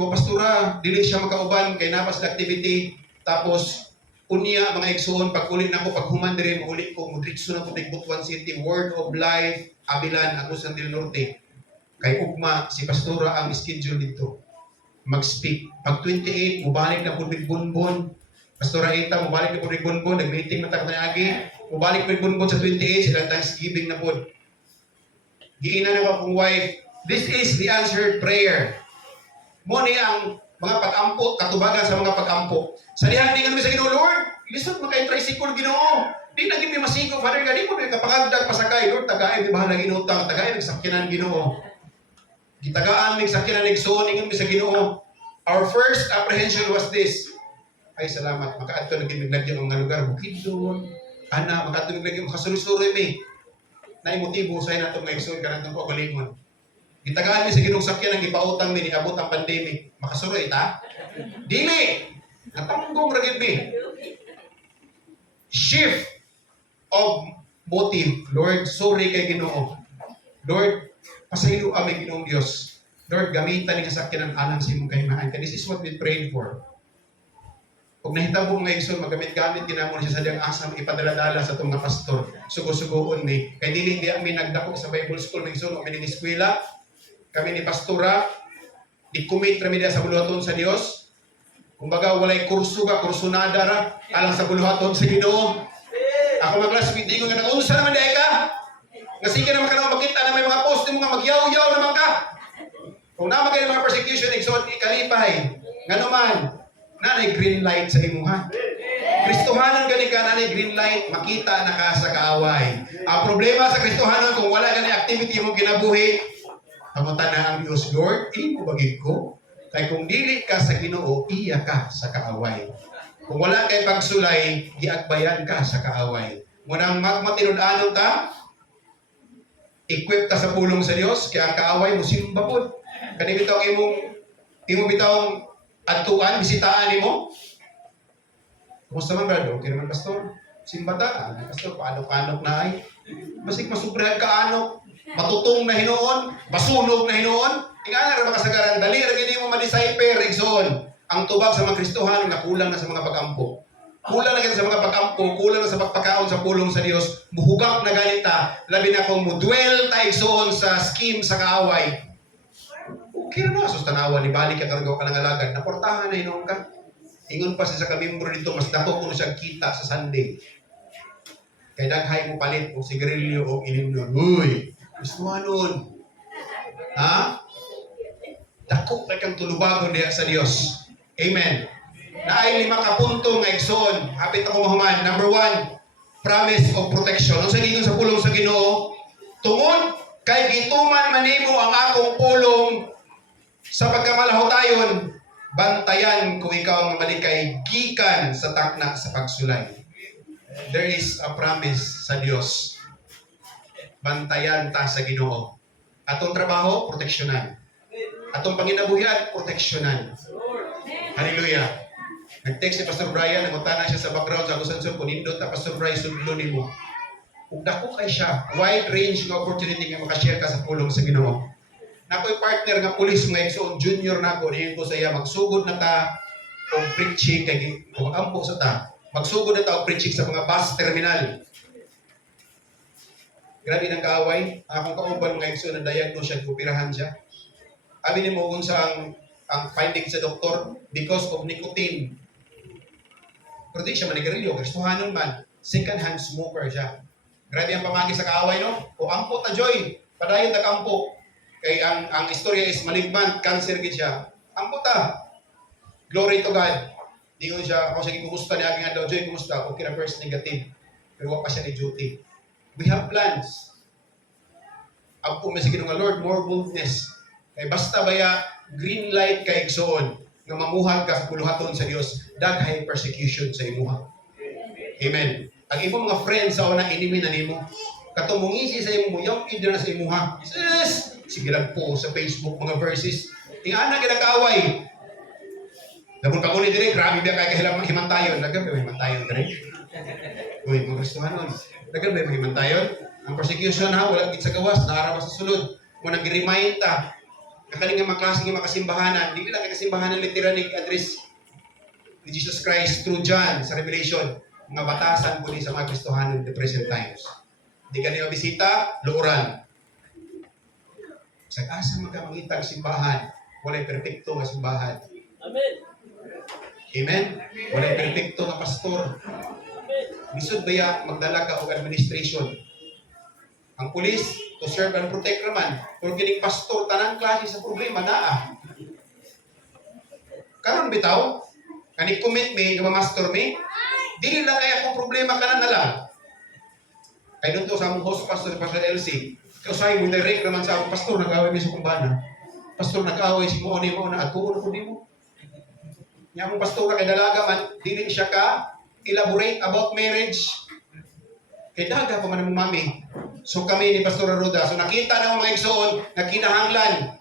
Kung pastura, dili siya makauban kay napas na activity, tapos unya mga igsoon, pag uli na ko, pag human dire, mauli ko, mudritso na ko, Butuan City, Word of Life, Abilan, Agusan del Norte. Kay ugma, si pastura ang schedule dito. Mag-speak. Pag 28, mubalik na po Bunbon. Pastora Ita, mubalik na po Bunbon. Nag-meeting na takot na agi. Mubalik po Bunbon sa 28, silang Thanksgiving na po. Giina na ko akong wife. This is the answered prayer. Muna ang mga pag-ampo, katubagan sa mga pag-ampo. Sa dihan, di kami sa Ginoo, Lord, lisod mo kayo tricycle, Ginoo. Di naging may masigo, Father God, di mo may kapangagdag pasakay, Lord, tagaay, may bahala ginutang, tagaay, nagsakyanan, Ginoo. Gitagaan, may sakyanan, nagsoon, ingon mi sa Ginoo. Our first apprehension was this. Ay, salamat, makaadto naging naglagyan ang lugar, bukid doon. Ana, makaadto naglagyan, makasuloy-suloy mi. Naimotibo, sa'yo na itong nagsoon ka na itong pagalingon. Gitagaan mi sa Ginong sakyan ang ipautang mi, niabot ang pandemic. Makasuroy ta? Dili! Natanggong ragid mi. Shift of motive. Lord, sorry kay Ginoo. Lord, pasaylo kami Ginoong Diyos. Lord, gamitan ni sakyan ng alang sa imong kahimahan. This is what we prayed for. Kung nahitabo mga igsoon, magamit-gamit ginamon siya sa diyang asam, ipadala-dala sa itong mga pastor. Sugo-sugoon mi. Kay dili di kami nagdako sa Bible School, mga igsoon, kami ng eskwela. Kami ni pastora, di-commit kami sa buluhaton sa Dios. Kumbaga, walay kurso ka, kursunada ra, alang sa buluhaton sa Ginoo. Ako maglas, hindi ko nga nag-unsa naman di ka. Nga sige naman ka naman makita na may mga post, di mo nga magyaw-yaw naman ka. Kung naman kayo mga persecution, igsoon, ikalipay. Nga naman, nanay green light sa imuha. Kristohanon gani ka, nanay green light, makita na ka sa kaaway. Ang problema sa Kristohanon, kung wala gani activity mo ginabuhi, kamutan na ang Diyos, Lord, mo bagig ko. Kaya kung dili ka sa Ginoo, iya ka sa kaaway. Kung wala kay pagsulay, giagbayan ka sa kaaway. Munang magmatinud-anon ka, equip ka sa pulong sa Diyos, kaya ang kaaway mo simbapod. Kani bitaw imong bitawng adtuan, bisitaan nimo. Kumusta man brado? Okay naman pastor. Simbata, pastor, paano-paano na ay. Basig masubrahan ka ano. Matutong na hinoon, masunog na hinoon, ingana ra makasagaran, dali ra gini mo ma-decipher igsoon. Ang tubag sa mga Kristohanon na kulang na sa mga pag-ampo. Kulang na sa mga pag-ampo, kulang na sa pagpakaon sa pulong sa Dios, muhugak na ganita, labi na kung mudwell ta igsoon sa scheme sa kaaway. Okay na sus tanawa ni balik ka kargaw ka ng alagad, naportahan na hinoon ka. Ingon pa siya sa kamimbro dito, mas dato ko siya kita sa Sunday. Kaya daghay mo palit o sigarilyo o inimnon. Uy! Kristohanon. Ha? Dako kay kang tulubagon diha sa Dios. Amen. Naay 5 ka punto nga igsoon. Hapit ako mahuman. Number 1, promise of protection. Unsa giingon sa pulong sa Ginoo? Tungod kay gituman manimo ang akong pulong sa pagkamalahotayon, bantayan kung ikaw ang malikay gikan sa takna sa pagsulay. There is a promise sa Dios. Bantayan ta sa Ginoo. Atong trabaho, proteksyonan. Atong panginabuhian, proteksyonan. Hallelujah. Nag-text si Pastor Brian, nangutana siya sa background sa Agusan Sur, kung nindot na Pastor Brian, sudlo ni mo. Kung dako kay siya, wide range ng opportunity nga makashare ka sa pulong sa Ginoo. Nako'y partner nga pulis mga igsoon, junior na ako, niyan ko sa iya, magsugod na ta o preaching, kay kung mag-ampo sa ta, magsugod na ta o preaching sa mga bus terminal. Grabe ng kaaway. Akong kauban mga igsoon na diagnose siya, kupirahan siya. Abi ni mo kung sa ang finding sa doktor, because of nicotine. Pero di siya manigarilyo, Kristohanon man, second-hand smoker siya. Grabe ang pamagi sa kaaway, no? O ampo ta Joy, padayon ta kampo. Kay ang istorya is malignant, cancer gid siya. Ampo ta. Glory to God. Di ko siya, ako siya kumusta ni aking adlaw, Joy, kumusta? Okay na first negative. Pero wala pa siya ni duty. We have plans. Ako may sige nga Lord, more boldness. Kay basta baya green light kay igsoon nga mamuhag ka sa buluhaton sa Dios, daghay persecution sa imuha. Amen. Ang imong mga friends sa una enemy na nimo. Katumungisi sa imong yung idra na sa imuha. Jesus! Sige lang po sa Facebook mga verses. Tingana gid kaaway. Namun paguni dire grabe biya kay kahilang himantayon. Dagan ba himantayon dire? Uy, mga Kristohanon. Dagan ba himantayon? Ang persecution ha, wala gid sa gawas, naara sa sulod. Mo nag-remind ta. Kakaling nga mga klase nga makasimbahanan, di lang kay kasimbahanan literal ni address ni Jesus Christ through John sa Revelation. Mga batasan po ni sa mga Kristohanon in the present times. Di ka niyo bisita, luuran. Sa asa magkamangitang simbahan, walay perpekto nga simbahan. Amen. Amen? Walay perpekto nga pastor. Bisod baya magdala ka og administration. Ang pulis, to serve and protect naman. Kung kining pastor, tanang klase sa problema naa. Karon bitaw, kani commit me, nga master me, dili lang kaya akong problema kanan na lang. Kaya doon to sa among host pastor, Pastor LC, kausay mo direct naman sa among pastor, nag-away mi sa kumbana. Pastor, nag-away si mo na at kuno ko di mo. Nga among pastor kay dalaga man, dili siya ka elaborate about marriage. Kay daga pa man ang mami. So kami ni Pastor Roda, so nakita na mga igsoon na kinahanglan.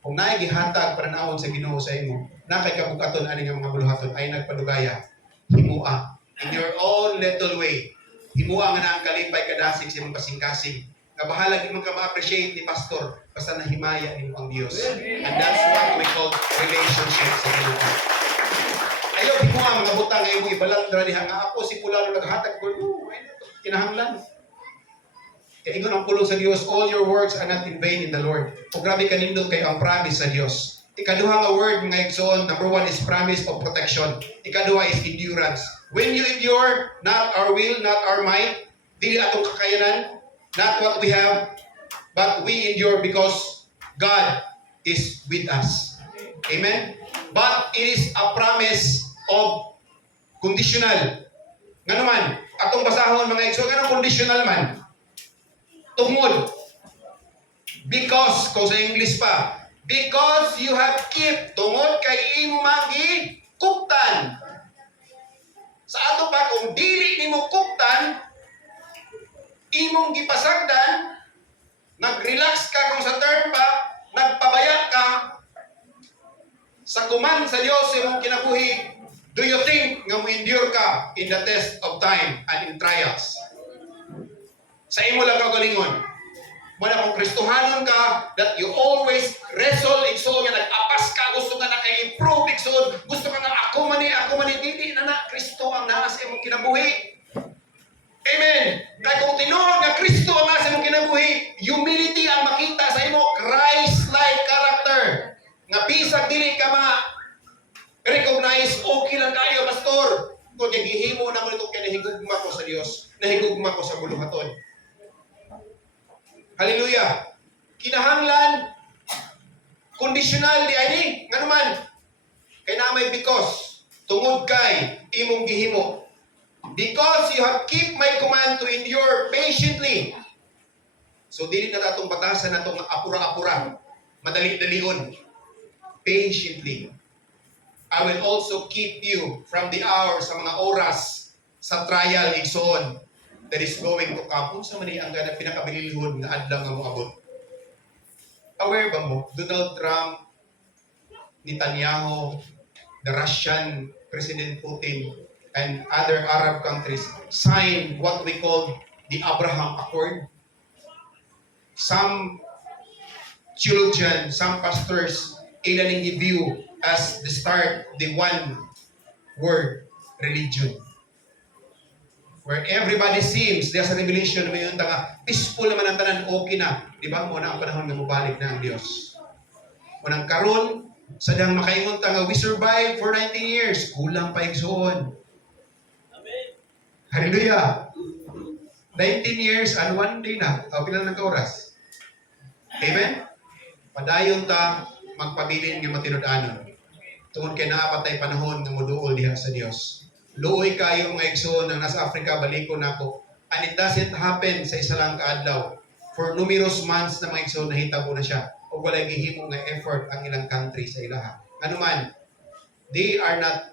Kung naay gihatag para naon sa Ginoo sa imo, na kay kabukaton ani nga mga buluhaton ay nagpadugaya. Himua in your own little way. Himua nga na ang kalipay kadasig sa imong kasing-kasing. Nga bahala gyud man ka ma-appreciate ni pastor basta nahimaya nimo ang Dios. And that's what we call relationship sa Ginoo. Ayaw himua mga butang nga imong ibalandra diha nga ako si pulalo naghatag ko. Kinahanglan. Kaya ingon ang pulong sa Dios, all your works are not in vain in the Lord. O grabe kanindot kayo ang promise sa Dios. Ikaduha nga word mga igsoon, number one is promise of protection. Ikaduha is endurance. When you endure, not our will, not our might, dili atong kakayanan, not what we have, but we endure because God is with us. Amen? But it is a promise of conditional. Nga naman, atong basahon mga igsoon, anong conditional man? Tungod. Because, kung sa English pa, because you have kept, tungod kay imo mangi kuktan. Sa ato pa, kung dili nimo kuktan, imong gipasagdan, nag-relax ka kung sa term pa, nagpabaya ka, sa kuman sa Diyos imong kinabuhi, do you think nga mo-endure ka in the test of time and in trials? Sa imo lang kagalingon. Muna kung Kristohanon ka, that you always wrestle, igsoon nga nag-apas ka, gusto nga naka-improve, igsoon, gusto ka nga ako mani, dili na Kristo ang nasa imong kinabuhi. Amen! Kaya kung tinuod nga Kristo ang nasa imong kinabuhi, humility ang makita sa imo, Christ-like character. Nga bisag dili ka recognize, okay lang kayo, pastor. Kung gihimo na mo itong kinahigugma ko sa Dios, nahigugma ko sa buluhaton. Hallelujah. Kinahanglan, conditional di ani, nga naman, kay na may because, tungod kay imong gihimo. Because you have keep my command to endure patiently. So, dili na natong batasan natong apura-apura, madali-dalion. Patiently. I will also keep you from the hour sa mga oras sa trial, igsoon, that is going to come. Kung sa mani ang ganang pinakabilihon na adlang nga moabot. Aware ba mo? Donald Trump, Netanyahu, the Russian President Putin, and other Arab countries signed what we call the Abraham Accord. Some theologians, some pastors, ilaning view as the start, the one word religion. Where everybody seems, there's a revelation na mayroon nga, peaceful naman ang tanan, okay na. Di ba? Muna ang panahon na mabalik na ang Diyos. Munang karon, sadang makaingon nga, we survived for 19 years. Kulang pa igsoon. Amen. Hallelujah. 19 years and 1 day na. Pila ng oras. Amen? Padayon ta, magpabilin nga matinud-anon. Tungod kay naapatay panahon nga moduol diha sa Dios. Luoy kayo mga igsoon ng nasa Africa, baliko nako. And it doesn't happen sa isa lang kaadlaw. for numerous months na mga igsoon nahitabo na siya o walay gihimo nga effort ang ilang country sa ilaha. Ano man, they are not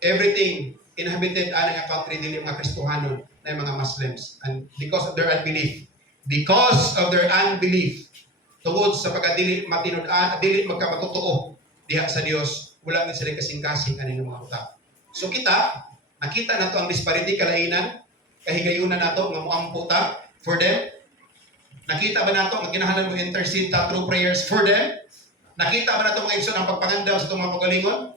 everything inhabited ana nga country dili mga Kristohanon na mga Muslims, and because of their unbelief tungod sa pagkadili matinud-an, dili magkamatutuo diha sa Dios, wala gid sila kasing-kasing ani mga utang. So nakita nato ang disparity kalainan, kahigayunan nato nga moampo ta for them. Nakita ba nato nga kinahanglan mo intercede ta through prayers for them? Nakita ba nato mga igsoon ang pagpangandam sa itong mga pagalingon?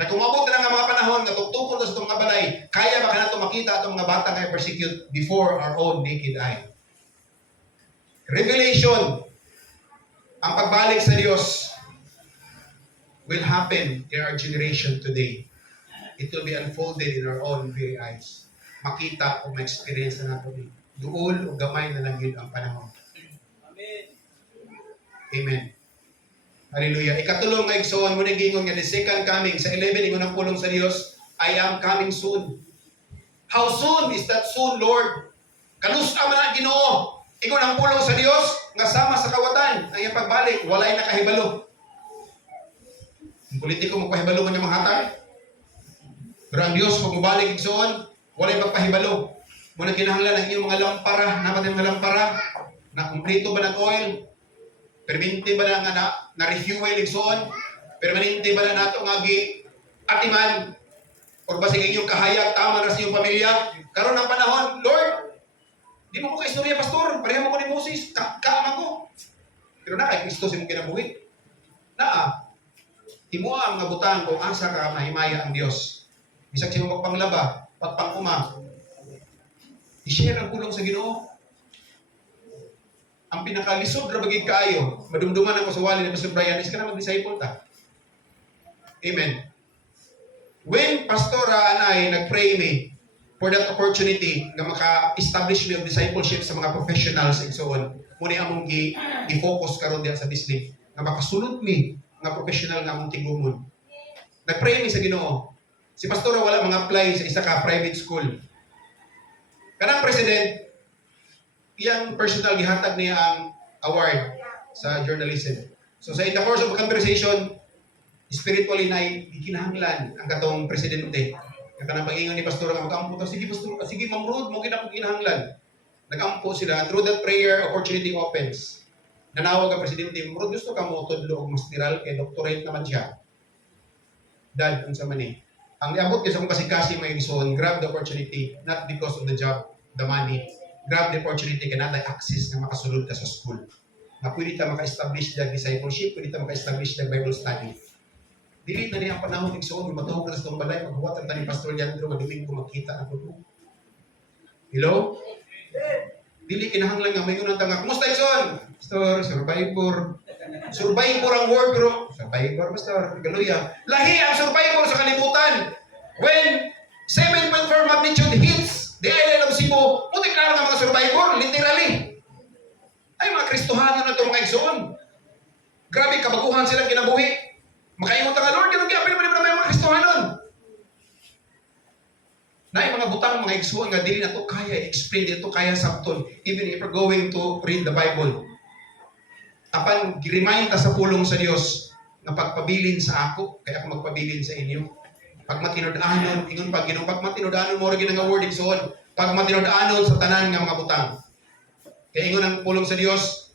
Na kung mabot na nga mga panahon nga tuktukon sa itong mga balay, kaya ba nato makita itong mga bata nga persecute before our own naked eye? Revelation, ang pagbalik sa Diyos will happen in our generation today. It will be unfolded in our own very eyes. Makita o ma-experience na nato. Duol o gamay na lang yun ang panahon. Amen. Hallelujah. Ikatulong nga igsoon mo na gingon nga the second coming sa 11 ingon ang pulong sa Dios, I am coming soon. How soon is that soon, Lord? Kanusa man ang Ginoo. Ingon ang pulong sa Dios nga sama sa kawatan ang iyang pagbalik, walay nakahibalo. Ang politiko magpahibalo man yung mga hatag. Pero ang Dios pag mabalik igsoon, walay pagpahibalo. Muna kinahanglan ang iyong mga lampara, naman yung mga lampara, na kumplito ba ng oil? Perminti ba na refuel igsoon? Perminti ba na nato nga atiman? O ba sige inyong kahayag, tama na sa iyong pamilya? Karon ang panahon, Lord, di mo ko kaistorya, pastor. Pareha mo ko ni Moses, kaama ko. Pero na kay Kristo sa mong kinabuhi. Timo ang nga butang kung asa ka mahimaya ang Dios. Bisag siya mo magpanglaba, pagpanguma, i-share ang pulong sa Ginoo. Ang pinakalisod ra bagid kaayo, madumduman ang kasawali ni Pastor Brian, is ka na mag-disciple ta. Amen. When Pastor Anay nag-pray me for that opportunity nga maka-establish me of discipleship sa mga professionals and so on, muna among i-focus karon diha sa Bislig nga makasulod me nga professional nga among tigumon. Nag-pray me sa Ginoo. Si Pastor wala mga apply sa isa ka private school. Kanang president, iyang personal gihatag niya ang award sa journalism. So sa in the course of a conversation, spiritually na ikinahanglan ang katong presidente. Ang kanang pag-ingon ni Pastor nga mag-ampo to, sige Pastor, sige Ma'am Ruth, mo kinahanglan. Nag-ampo sila, through that prayer, opportunity opens. Nanawag ang presidente, Ma'am Ruth, gusto ka mo tudlo og masteral kay doctorate naman siya. Dad, unsa man ni. Ang niabot kay sa kong kasi may ison, grab the opportunity, not because of the job, the money. Grab the opportunity ka na access na makasulod ka sa school. Na pwede ta maka-establish ng discipleship, pwede ta maka-establish ng Bible study. Dili na niya ang panahon ng soon, matuhog na sa itong balay, maghuwat ang tani Pastor Leandro, madiling ko makita ang puto. Hello? Dili kinahanglan nga may unang tanga, kumusta Ison? Pastor, survivor. Survivor ang word, pero survivor, Pastor, galuya. Lahi ang survivor sa kalibutan. When 7.4 magnitude hits the island of Cebu, putik na nga mga survivor, literally. Ay, mga Kristohanon na ito, mga igsoon. Grabe, kabaguhan silang kinabuhi. Makaingon ka, Lord, ganun kaya, pinapin mo na mga Kristohanon. Na yung mga butang, mga igsoon, nga dili na ito kaya explain dito, kaya sabton, even if we're going to read the Bible. Apan, remind ta sa pulong sa Dios na pagpabilin sa ako, kaya ako magpabilin sa inyo. Pag matinud-anon, ingon pag matinud-anon mo rin nga word igsoon. Pag matinud-anon sa tanan nga mga butang. Kaya ingon ang pulong sa Dios,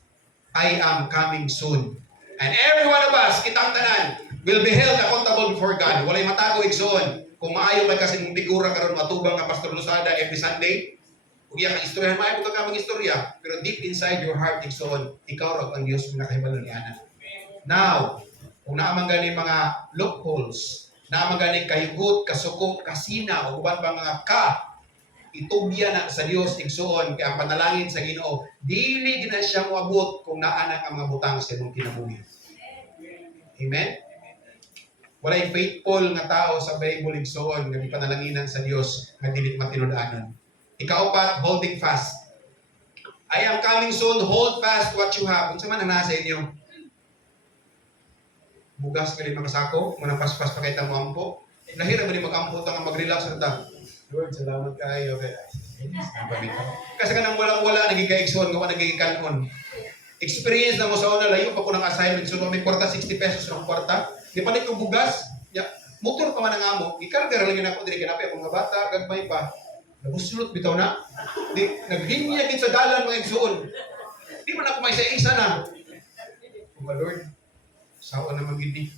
I am coming soon. And every one of us, kitang tanan, will be held accountable before God. Walay matago igsoon. Kung maayo kay kasi mong figura karon matubang nga Pastor Lusada every Sunday, ug iya ka istorya, maayo ka kamang istorya, pero deep inside your heart igsoon, ikaw ra ang Dios nga nakahibalo niana. Now, kung naamang gani mga loopholes, na maganing kayugot, kasuko, kasina, o uban pa mga itubya na sa Dios igsoon, kaya ang panalangin sa Ginoo, dili gina siya moabot kung naanak ang mga butang sa imong kinabuhi. Amen? Walay faithful nga tao sa Bible igsoon, nga ipanalanginan sa Dios, nga dili matinud-anon. Ikaupat, holding fast. I am coming soon, hold fast what you have. Unsa man ang nasa inyo? Bugas ka rin makasako, muna paspas pa kita mo ampo. Nahirap ba rin mag-ampo, nga mag-relax na ta. Lord, salamat kayo. Okay. Kasi kanang wala nagigayigson, nga nagigikanon. Experience na mo sa una, layo pa ko ng assignment. So, may kwarta, 60 pesos ng kwarta. Di pa ko bugas. Ya, motor pa man ang amo. Ikarga lang yun ako, dili kinapay akong mga bata, gagmay pa. Nabusulot bitaw na. Di, naglinya din sa dalan mga igsoon. Di man ako may isa na. Oh, Lord, sao na magindi.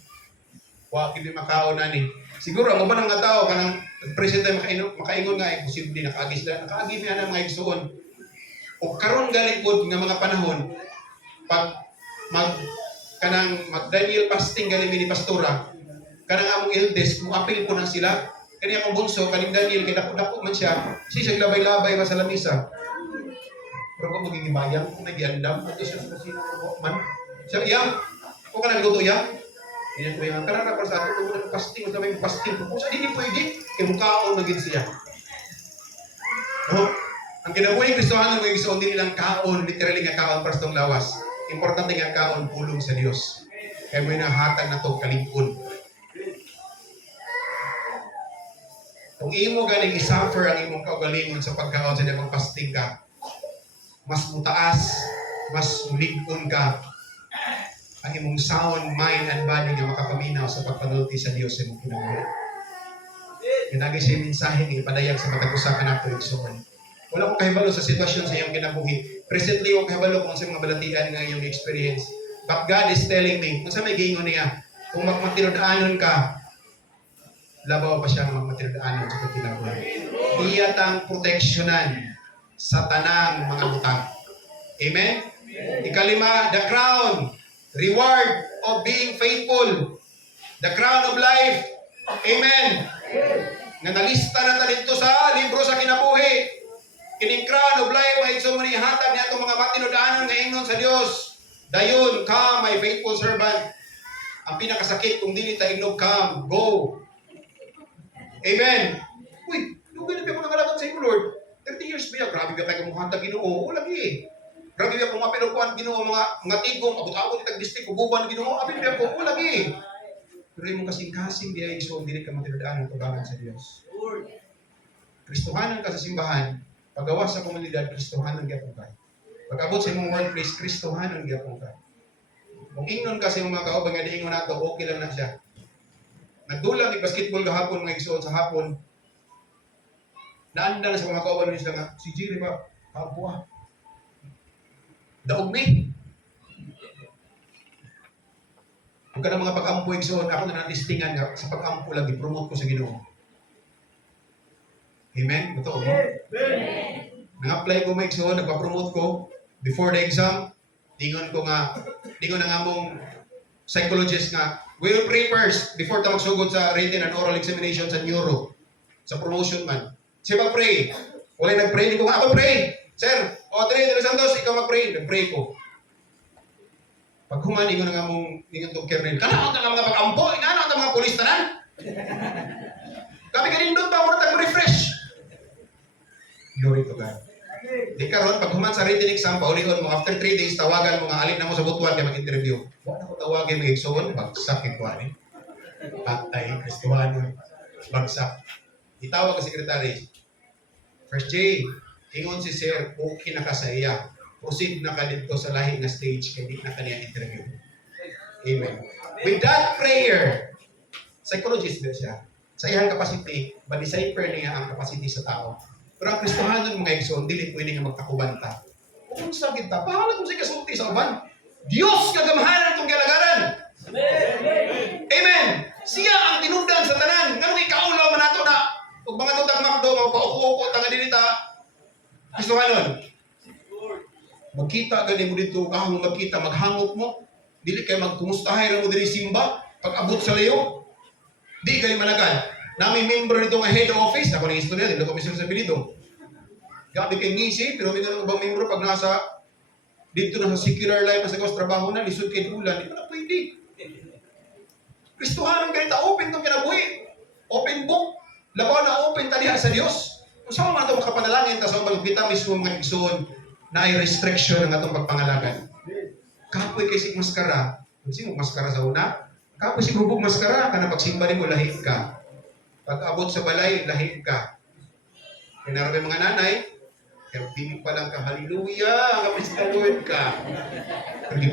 Wa kini makaon na ni. Siguro ang uban nga tao kanang president makaingon nga posible nakaagi sila. Nakaagi niya na mga igsoon. O karon galikod nga mga panahon pag mag Daniel fasting galing ni pastora kanang among eldest mo apil po na sila kani ang bunso kaning Daniel kay dako man siya siya labay-labay pa sa lamisa pero kung magiging bayang kung nagiandam ato siya sa sino man siya iya o kanang luto iya yan po yung karang para sa ato kung fasting o may fasting kung sa hindi pwede kay mukhaon na gid siya no ang kinabuhi Kristohanon mo igsoon din nilang kaon literally nga kaon para sa tong lawas importante nga kaon pulong sa Dios kay mo nahatag na to kalig-on. Kung imo galing isuffer ang imong kaugalingon sa pagkaon sa diyang fasting ka, mas mutaas, mas mulig-on ka ang imong sound, mind, and body nga makapaminaw sa pagpanulti sa Dios sa imong kinabuhi. Kinagay siya mensahe nga ipadayag sa matag usa ka nato igsoon. Wala ko kahibalo sa sitwasyon sa iyong kinabuhi. Presently, ko kahibalo kung sa mga balatian nga iyong experience. But God is telling me, kung sa may gingon niya, kung magmatinod-anon ka, labaw pa siya ng magmatinod-anon sa kinabuhi. Iyatang proteksyonan sa tanang mga butang. Amen? Ikalima, the crown, reward of being faithful. The crown of life. Amen? Nga nalista na ta dito sa libro sa kinabuhi. Kining crown of life ay so many hatag niya itong mga matinod-anon nga ingnon sa Dios. Dayon, come, my faithful servant. Ang pinakasakit kung dili ta ignog, come, go. Amen. Uy, lugar na pa nakalagad sa inyo, Lord. 30 years ba yan? Grabe ba kayo muhatag Ginoo? O lagi. Grabe ba kung mapinukuan Ginoo mga tigong, abot-abot itag district, ububan Ginoo? Abi ba ko? O lagi. Pero yung kasing-kasing di ay so dili ka matinod-anon tubangan sa Dios. Kristohanan ka sa simbahan. Paggawa sa komunidad, Kristohanon gyapon ka. Pag-abot sa imong workplace, Kristohanon gyapon ka. Kung ingnon ka sa imong mga kauban nga diingon nato, okay lang na siya. Nagdulang ni basketball gahapon mga igsoon sa hapon. Naanda na sa mga kauban niya nga, si Jiri ba? Kampo ah. Daog mi. Kung ka na mga pag-ampo igsoon, ako na natistingan nga sa pag-ampo lang, i-promote ko sa Ginoo. Amen? Totoo mo? Nang-apply ko may igsoon, nagpa-promote ko. Before the exam, dingon ang among psychologist nga, we will pray first before ta magsugod sa written and oral examination sa neuro. Sa promotion man. Siya mag-pray. Wala nag-pray. Hindi ko nga ako pray. Sir, Audrey de los Santos, ikaw mag-pray. Nag-pray ko. Pag humani ko nga mong ningon tong kernel, kanaan ka nga mga pag-ampo, inano ang mga pulis tanan. Kami kanindot ba, muna tag-refresh. Glory to God. Di karon pag human sa written exam, paulihon mo, after 3 days, tawagan mo nga, alin na mo sa butuan kaya mag-interview. Wala ko tawagin mga igsoon, bagsak ito ani. Patay, Kristohanon, bagsak. Itawag ka sekretary. First J, ingon si Sir, okay na ka sa iya. Proceed na ka dito sa lahi na stage, kaya di na ka niya interview. Amen. With that prayer, psychologist ba siya? Sa iyang capacity, ma-decipher niya ang capacity sa tao. Pero ang Kristohanon mga igsoon, dili pwede nga magtakubanta. Kung sa kita, pahala kung siya kasulti sa uban. Diyos kagamahanan itong kalagaran. Amen. Siya ang tinundan sa tanan. Ganun ikaulaw man nato na kung mga tutang makdo, magpauko-uko, tanga dinita. Kristohanon. Magkita gani mo dito, magkita, maghangot mo. Dili kayo magkumustahay na mo dili simba. Pag abot sa layo, di kayo managal. Nami member nito nga head office, ako ng istorya, dito kami sa apelido. Gabi kay ngisi, pero may ganun bang member pag nasa dito na sa secular life, sa gawas trabaho na, lisod kay ulan, di pa na pwede. Kristohanon ganito, open itong kinabuhi. Open book. Labaw na open talihan sa Diyos. Kung saan man ito makapanalangin, tapos ang magpita mismo mga igsoon na ay restriction ng atong pagpangalagan. Kapoy kay sig maskara. Kung sino maskara sa una, kapoy sig hubog maskara, kana pagsimba mo lahit ka. Pag abot sa balay, lahit ka. Pinarabi mga nanay, kaya pili pa lang ka, hallelujah, kapis ka Lord ka.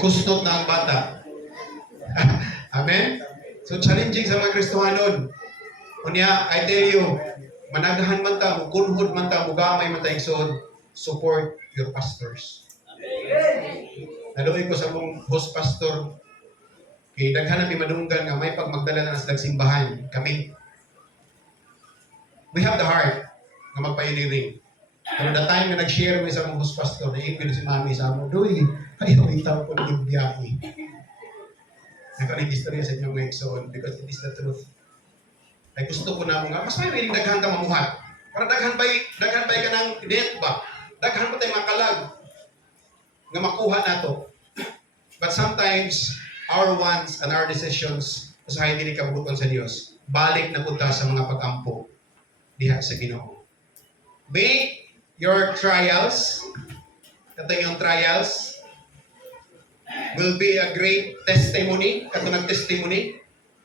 Kustot na ang bata. Amen? So challenging sa mga Kristohanon. Unya, I tell you, managahan man ta, mukunhod man ta, mugamay man ta igsod, support your pastors. Naluoy ko sa mong host pastor, kay daghan na may madunggan nga may pag magdala na sa simbahan. Kami, we have the heart na magpa-engineering. Pero the time na nag-share mo sa mong host pastor, na-email si mami sa mo, doy, ayaw itaw ko ng biyahe. Nakaling istorya sa inyong mga igsoon because it is the truth. Ay gusto ko na mo nga, mas may piling daghan ka mamuhat. Para daghan ba'y ka ng net ba? Daghan pa tayo makalag nga makuha na to. But sometimes, our wants and our decisions, usahay din ikabuton sa Diyos, balik na punta sa mga pag-ampo diha sa Ginoo. Make your trials, ito yung trials, will be a great testimony, katong nag-testimony,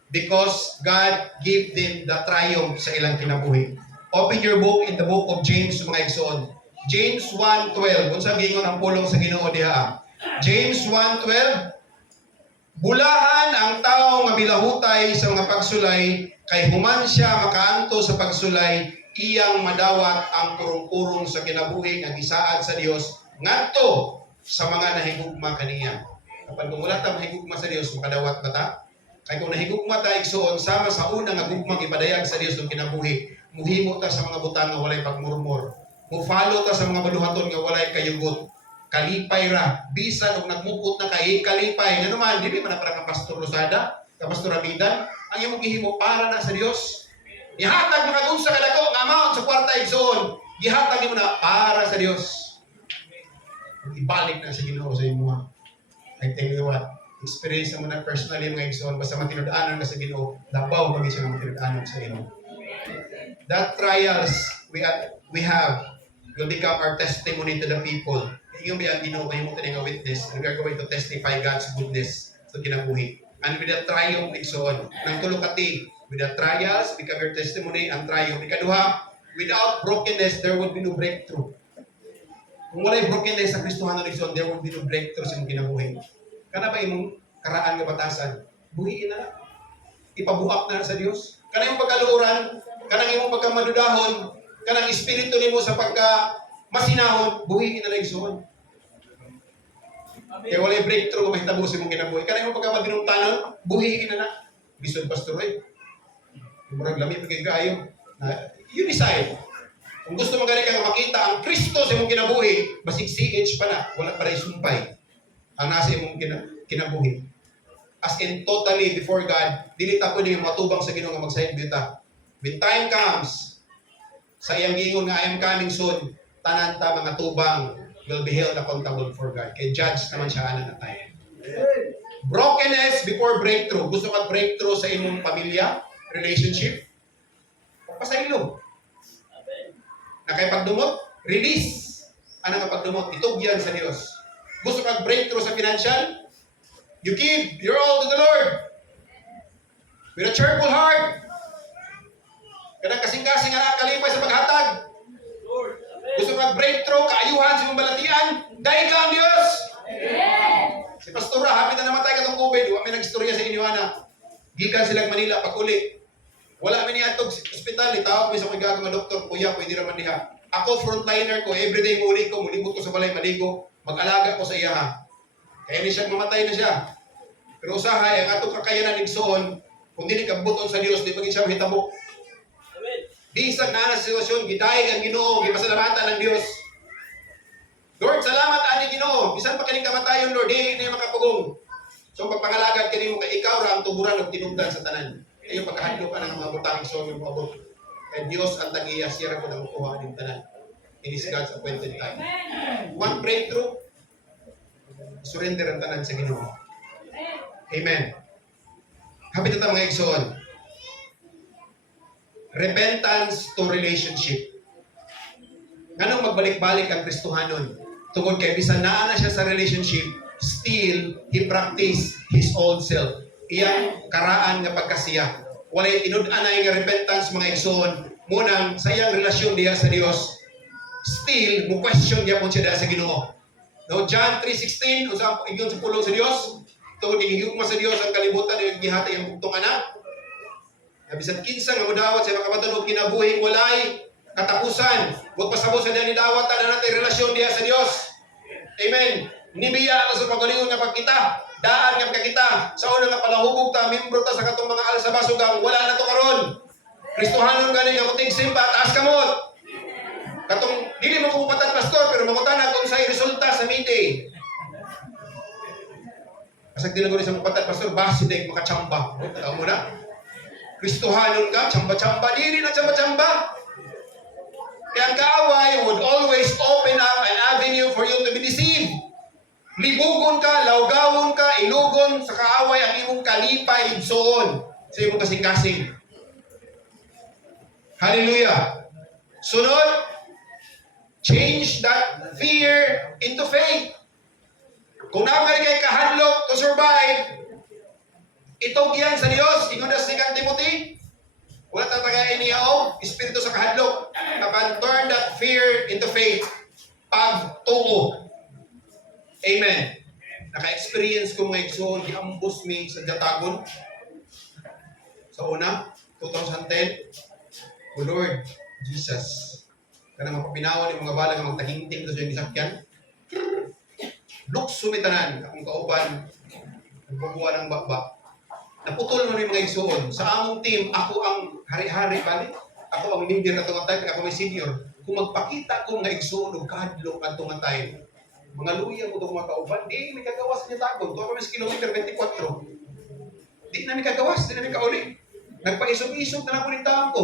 because God gave them the triumph sa ilang kinabuhi. Open your book in the book of James, mga igsoon. James 1:12. Kung sa gingon ang pulong sa Ginoo diha. James 1:12. Bulahan ang tao nga bilahutay sa mga pagsulay, kay human siya makaanto sa pagsulay, iyang madawat ang purong-purong sa kinabuhi nga gisaad sa Dios ngadto sa mga nahigugma kaniya. Kapag wala ta mahigugma sa Dios, makadawat ba ta? Kay kung nahigugma ta igsoon sama sa una nga gugmang ipadayag sa Dios ng kinabuhi, muhimo ta sa mga butang nga walay pagmurmur. Mo-follow ta sa mga baluhaton nga walay kayugot. Kalipay ra, bisan og nagmukot na kay kalipay. Nga naman, dili man para kang Pastor Rosada, ka Pastor Amidan, ang imong gihimo para na sa Dios. Gihatag mga unsa kadako nga amount sa kwarta igsoon. Gihatag mo na para sa Dios. Ibalik na sa Ginoo sa imo. I tell you what, experience mo na personally mga igsoon, basta matinud-anon ka sa Ginoo, labaw kami siya matinud-anon sa Ginoo. That trials we have will become our testimony to the people. Yung biyang Ginoo kayo mo nga witness, and we are going to testify God's goodness sa kinabuhi. And with the triumph igsoon, ng tulukati, with the trials, become your testimony, and triumph. Ikaduha, without brokenness, there would be no breakthrough. Kung wala'y brokenness sa Kristohanon igsoon, there would be no breakthrough sa imong kinabuhi. Kana ba imong karaan nga batasan? Buhiin na lang. Ipabuhak na sa Dios. Kana imong pagkaluuran, kanang imong pagkamadudahon, kanang espiritu nimo sa pagka masinahon, buhiin na lang igsoon. Kaya wala'y breakthrough nga mahitabo sa imong kinabuhi. Kanang imong pagkamadinungtanon, buhiin na lang. Bisod pastor eh. Murag lami pagkikayo. You decide. Kung gusto mo gani ka makita ang Kristo sa imong kinabuhi, basig CH pa na, wala pa rin sumpay. Ang nasa imong kinabuhi. As in totally before God, dili ta pwede matubang sa Ginoo nga magsayod bita. When time comes, sa iyang gingon nga I am coming soon, tanan ta mga tubang will be held accountable for God. Kay judge naman siya ana na tayo. Brokenness before breakthrough. Gusto ka breakthrough sa imong pamilya, relationship? Pasaylo. Na kay pagdumot, release. Ano nga pagdumot? Itugyan sa Dios. Gusto kang breakthrough sa financial? You give your all to the Lord. With a cheerful heart. Kadang kasing-kasing nga kalipay sa paghatag. Gusto kang breakthrough, kaayuhan sa imong balatian? Dahil ka ang Dios. Si Pastora, hapit na namatay katong COVID. Wala may nag-istorya sa inyo, ana. Gikan silang Manila, pag-uli. Wala may niatog sa ospital. Itawag may sa kong gagawang doktor. Kuya, pwede naman diha. Ako, frontliner ko. Everyday muli ko. Mulibot ko sa balay, maligo. Mag-alaga ko sa iya, ha. Kaya ni siya, mamatay na siya. Pero usahay, ang atong kakayanan igsoon, kung di nikabuton sa Dios, di maging siya mahitabo. Bisag na sa sitwasyon, gidayeg ang Ginoo, gipasalamatan ng Dios. Lord, salamat ani Ginoo. Bisan pa kining kamatayon, Lord, di na makapugong. So pagpangalagad kanimo kay ikaw ra ang tuburan ug tinubdan sa tanan. Ayo pagkahadlok ka ng mga butang so yung moabot. Kay Dios ang tagiya siya ra ko nang kuha ning tanan. It is God's appointed time. One breakthrough, surrender ang tanan sa Ginoo. Amen. Hapit na mga igsoon. Repentance to relationship. Nganong magbalik-balik ang Kristohanon? Tungod kay bisan naa na siya sa relationship, still he practice his old self. Iyang karaan nga pagkasiya. Walay tinud-anay nga repentance mga igsoon. Munang sa iyang relasyon diha sa Dios, still mo question gyapon siya sa Ginoo. No, John 3:16, usa ingon sa pulong sa Dios, tungod kay gihugma sa Dios ang kalibutan ug gihati ang bugtong anak. Bisan kinsa nga modawat sa mga kabatan kinabuhing walay katapusan. Huwag pasabot sa diyan dawat na natin relasyon diya sa Dios. Amen. Nibiya ka sa pagalingon nga pagkita. Daan nga pagkita. Sa una nga palahubog ta, membro ta sa katong mga alas sa basugang, wala na to karon. Kristohanon gani nga kuting simpa, taas kamot. Katong dili mo kumupatan pastor pero mangutana kung sa resulta sa meeting. Kasag dili ko sa kumupatan pastor, basi day makachamba. Tao mo na. Kristohanon ka, chamba-chamba, dili na chamba-chamba. Kaya ang kaaway would always open up an avenue for you to be deceived. Libugon ka, lawgawon ka, ilugon sa kaaway ang imong kalipay igsoon sa imong kasing-kasing. Hallelujah. Sunod, change that fear into faith. Kung naman kay kahadlok to survive, itog yan sa Diyos, ingon na sa 2 Timothy, wala tatagayin niya espiritu sa kahadlok. Kapag turn that fear into faith, pagtuo. Amen. Naka-experience ko mga igsoon, giambos mi sa Jatagon. Sa una, 2010, O Lord Jesus, kanang mapapinawan yung mga bala nga magtahinting to sa yung gisakyan. Lukso mi tanan, akong kauban, nagbubuha ng bakbak. Naputol mo yung mga igsoon. Sa among team, ako ang hari-hari balik. Ako ang leader na tunga tayo, ako may senior. Kung magpakita ko nga igsoon o kahadlok at tunga tayo, mga luya mo itong mga kauban, di may kagawas niya tagon. Ito kami sa kilometer 24. Di na may kagawas, di na may kauli. Nagpaisog-isog na lang ulit taon ko.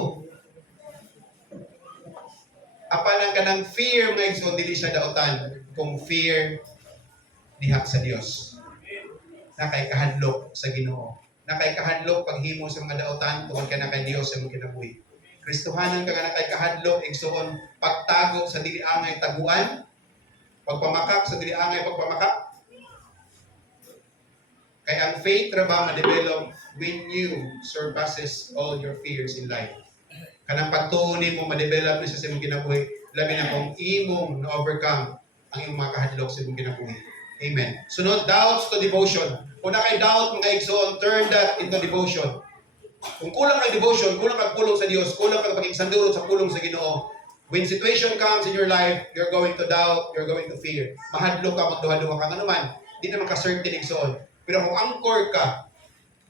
Apanan ka ng fear, mga igsoon, dili siya daotan. Kung fear, diha sa Diyos. Nakay kahadlok sa Ginoo. Nakay kahadlok paghimo sa mga daotan tungod ka na kay Dios sa mga kinabuhi. Kristohanan ka nga nakay kahadlok igsoon pagtago sa dili angay taguan, pagpamakak sa dili angay pagpamakak. Kay ang faith ra ba ma-develop when you surpasses all your fears in life. Kanang pagtuo nimo ma-develop ni sa imong kinabuhi, labi na kung imong na-overcome ang imong mga kahadlok sa imong kinabuhi. Amen. Sunod, doubts to devotion. Kung na kay doubt, mga igsoon, turn that into devotion. Kung kulang kang devotion, kulang kang pulong sa Diyos, kulang kang pag-igsandurot sa pulong sa Ginoo, when situation comes in your life, you're going to doubt, you're going to fear. Mahadlo ka, magduha-duha ka, ano man, di naman ka-certain igsoon. Pero kung anchor ka,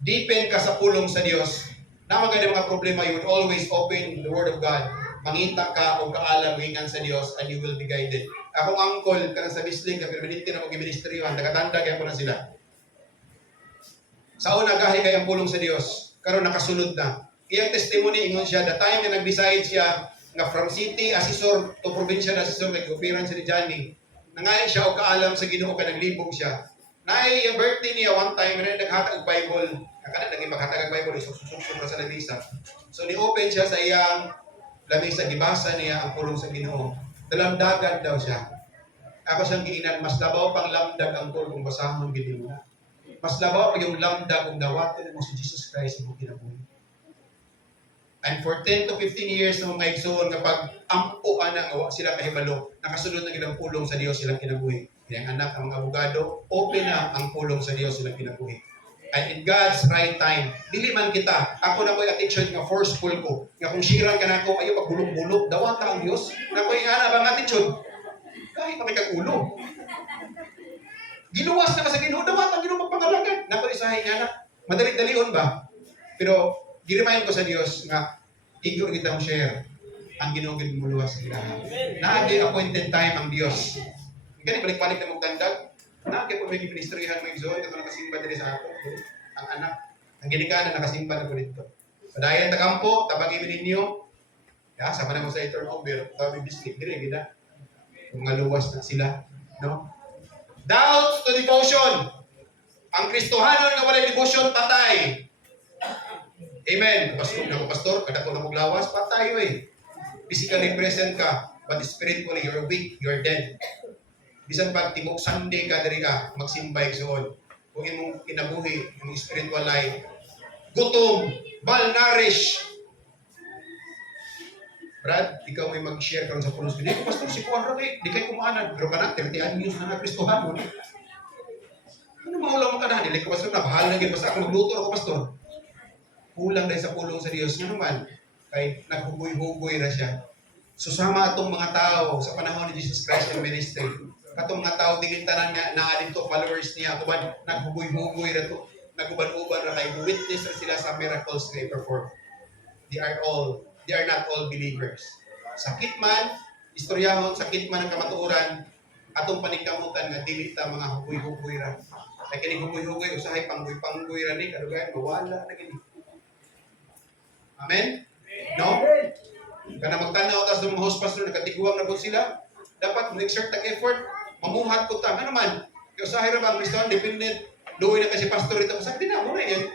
depend ka sa pulong sa Diyos, na maganda mga problema, you would always open the Word of God. Mangita ka o kaalam hingan sa Diyos and you will be guided. Akong angkol, ka sa bisling, na permanente na mag-ministryohan, nakatanda kaya ko na sila. Sa una, gahi kayang pulong sa Diyos. Karon nakasunod na. Iyang testimony, ingon siya, the time na nag-decide siya nga from city assessor to provincial assessor, nag-operan siya ni Johnny. Nangayon siya o kaalam sa Ginoo kay naglibog siya. Naay yung birthday niya one time, rin naghatag og Bible. Nakana naging maghatag og Bible, isusok sa lamisa. So ni-open siya sa iyang lamisa, gibasa niya ang pulong sa Ginoo. Dalamdagan daw siya. Ako siyang giinan, mas labaw pang lamdag ang pulong basahon gid mo. Mas labaw pa yung lamdag kung dawatin mo si Jesus Christ mo kinabuhi. And for 10 to 15 years na mga igsoon, kapag ampuan na nga sila kahibalo, nakasunod na gilang pulong sa Dios silang kinabuhi. Kaya ang anak, ang mga abogado, open na ang pulong sa Dios silang kinabuhi. And in God's right time, dili man kita, ako na ko'y attitude nga forceful ko. Nga kung siran ka na ako, ayaw pagbulong-bulog, dawata ang Dios. Na ko'y nga bang attitude? Kahit na may kagulo. Giluwas na ka sa Ginoo, dawat ang Ginoo magpangalagan. Nako'y isahin nga na. Madali-dalion ba? Pero, girimayan ko sa Dios nga, igor kita mo share ang Ginoo gid mo luwas sa ilaha. Naagi appointed time ang Dios. Kani balik-balik na magdandag. Naagi po may ministerihan may igsoon kato nakasimba diri sa ako. Ang anak, ang ginikanan nakasimba na po dito. Padayon ta kampo, tabagi ninyo. Ya, sama na mo sa turnover, tabi biscuit dire gida. Kung luwas na sila, no? Doubts to devotion. Ang Kristohanon nga walay devotion patay. Amen. Pastor, kada ko na maglawas, patay eh. Physically present ka, but spiritually you're weak, you're dead. Bisan pag tibok Sunday ka diri ka, magsimbay suod. Kung imong kinabuhi, imong spiritual life, gutom, malnourished. Brad, ikaw may mag-share karon sa pulos. Hindi ko pastor si Kuan Roque, di kay kumanan, pero kana 30 anyos na nga Kristohanon. Ano maulang mo ka na? Dili ko pastor na bahala na gyud basta ako magluto ako pastor. Kulang dahil sa pulong sa Dios nga naman kay naghugoy-hugoy na siya. Susama atong mga tao sa panahon ni Jesus Christ and ministry. Katong mga tao dili tanan nga naa dito followers niya kuban naghugoy-hugoy ra to. Naguban-uban ra kay witness ra sila sa miracles nga i-perform. They are not all believers. Sakit man, istoryahon, sakit man ang kamatuoran, atong paningkamutan nga dili ta mga hugoy-hugoy ra. Kay kini hugoy-hugoy usahay panggoy-panggoy ra ni kadugay mawala na gini. Amen? No? Kana magtanaw tas ng mga host pastor nakatiguang na po sila, dapat mag-exert ng effort, mamuhat ko ta. Ano man? Kaya usahay ra ba ang Kristohan dependent, luoy na kasi pastor ito. Sabi na, muna yan.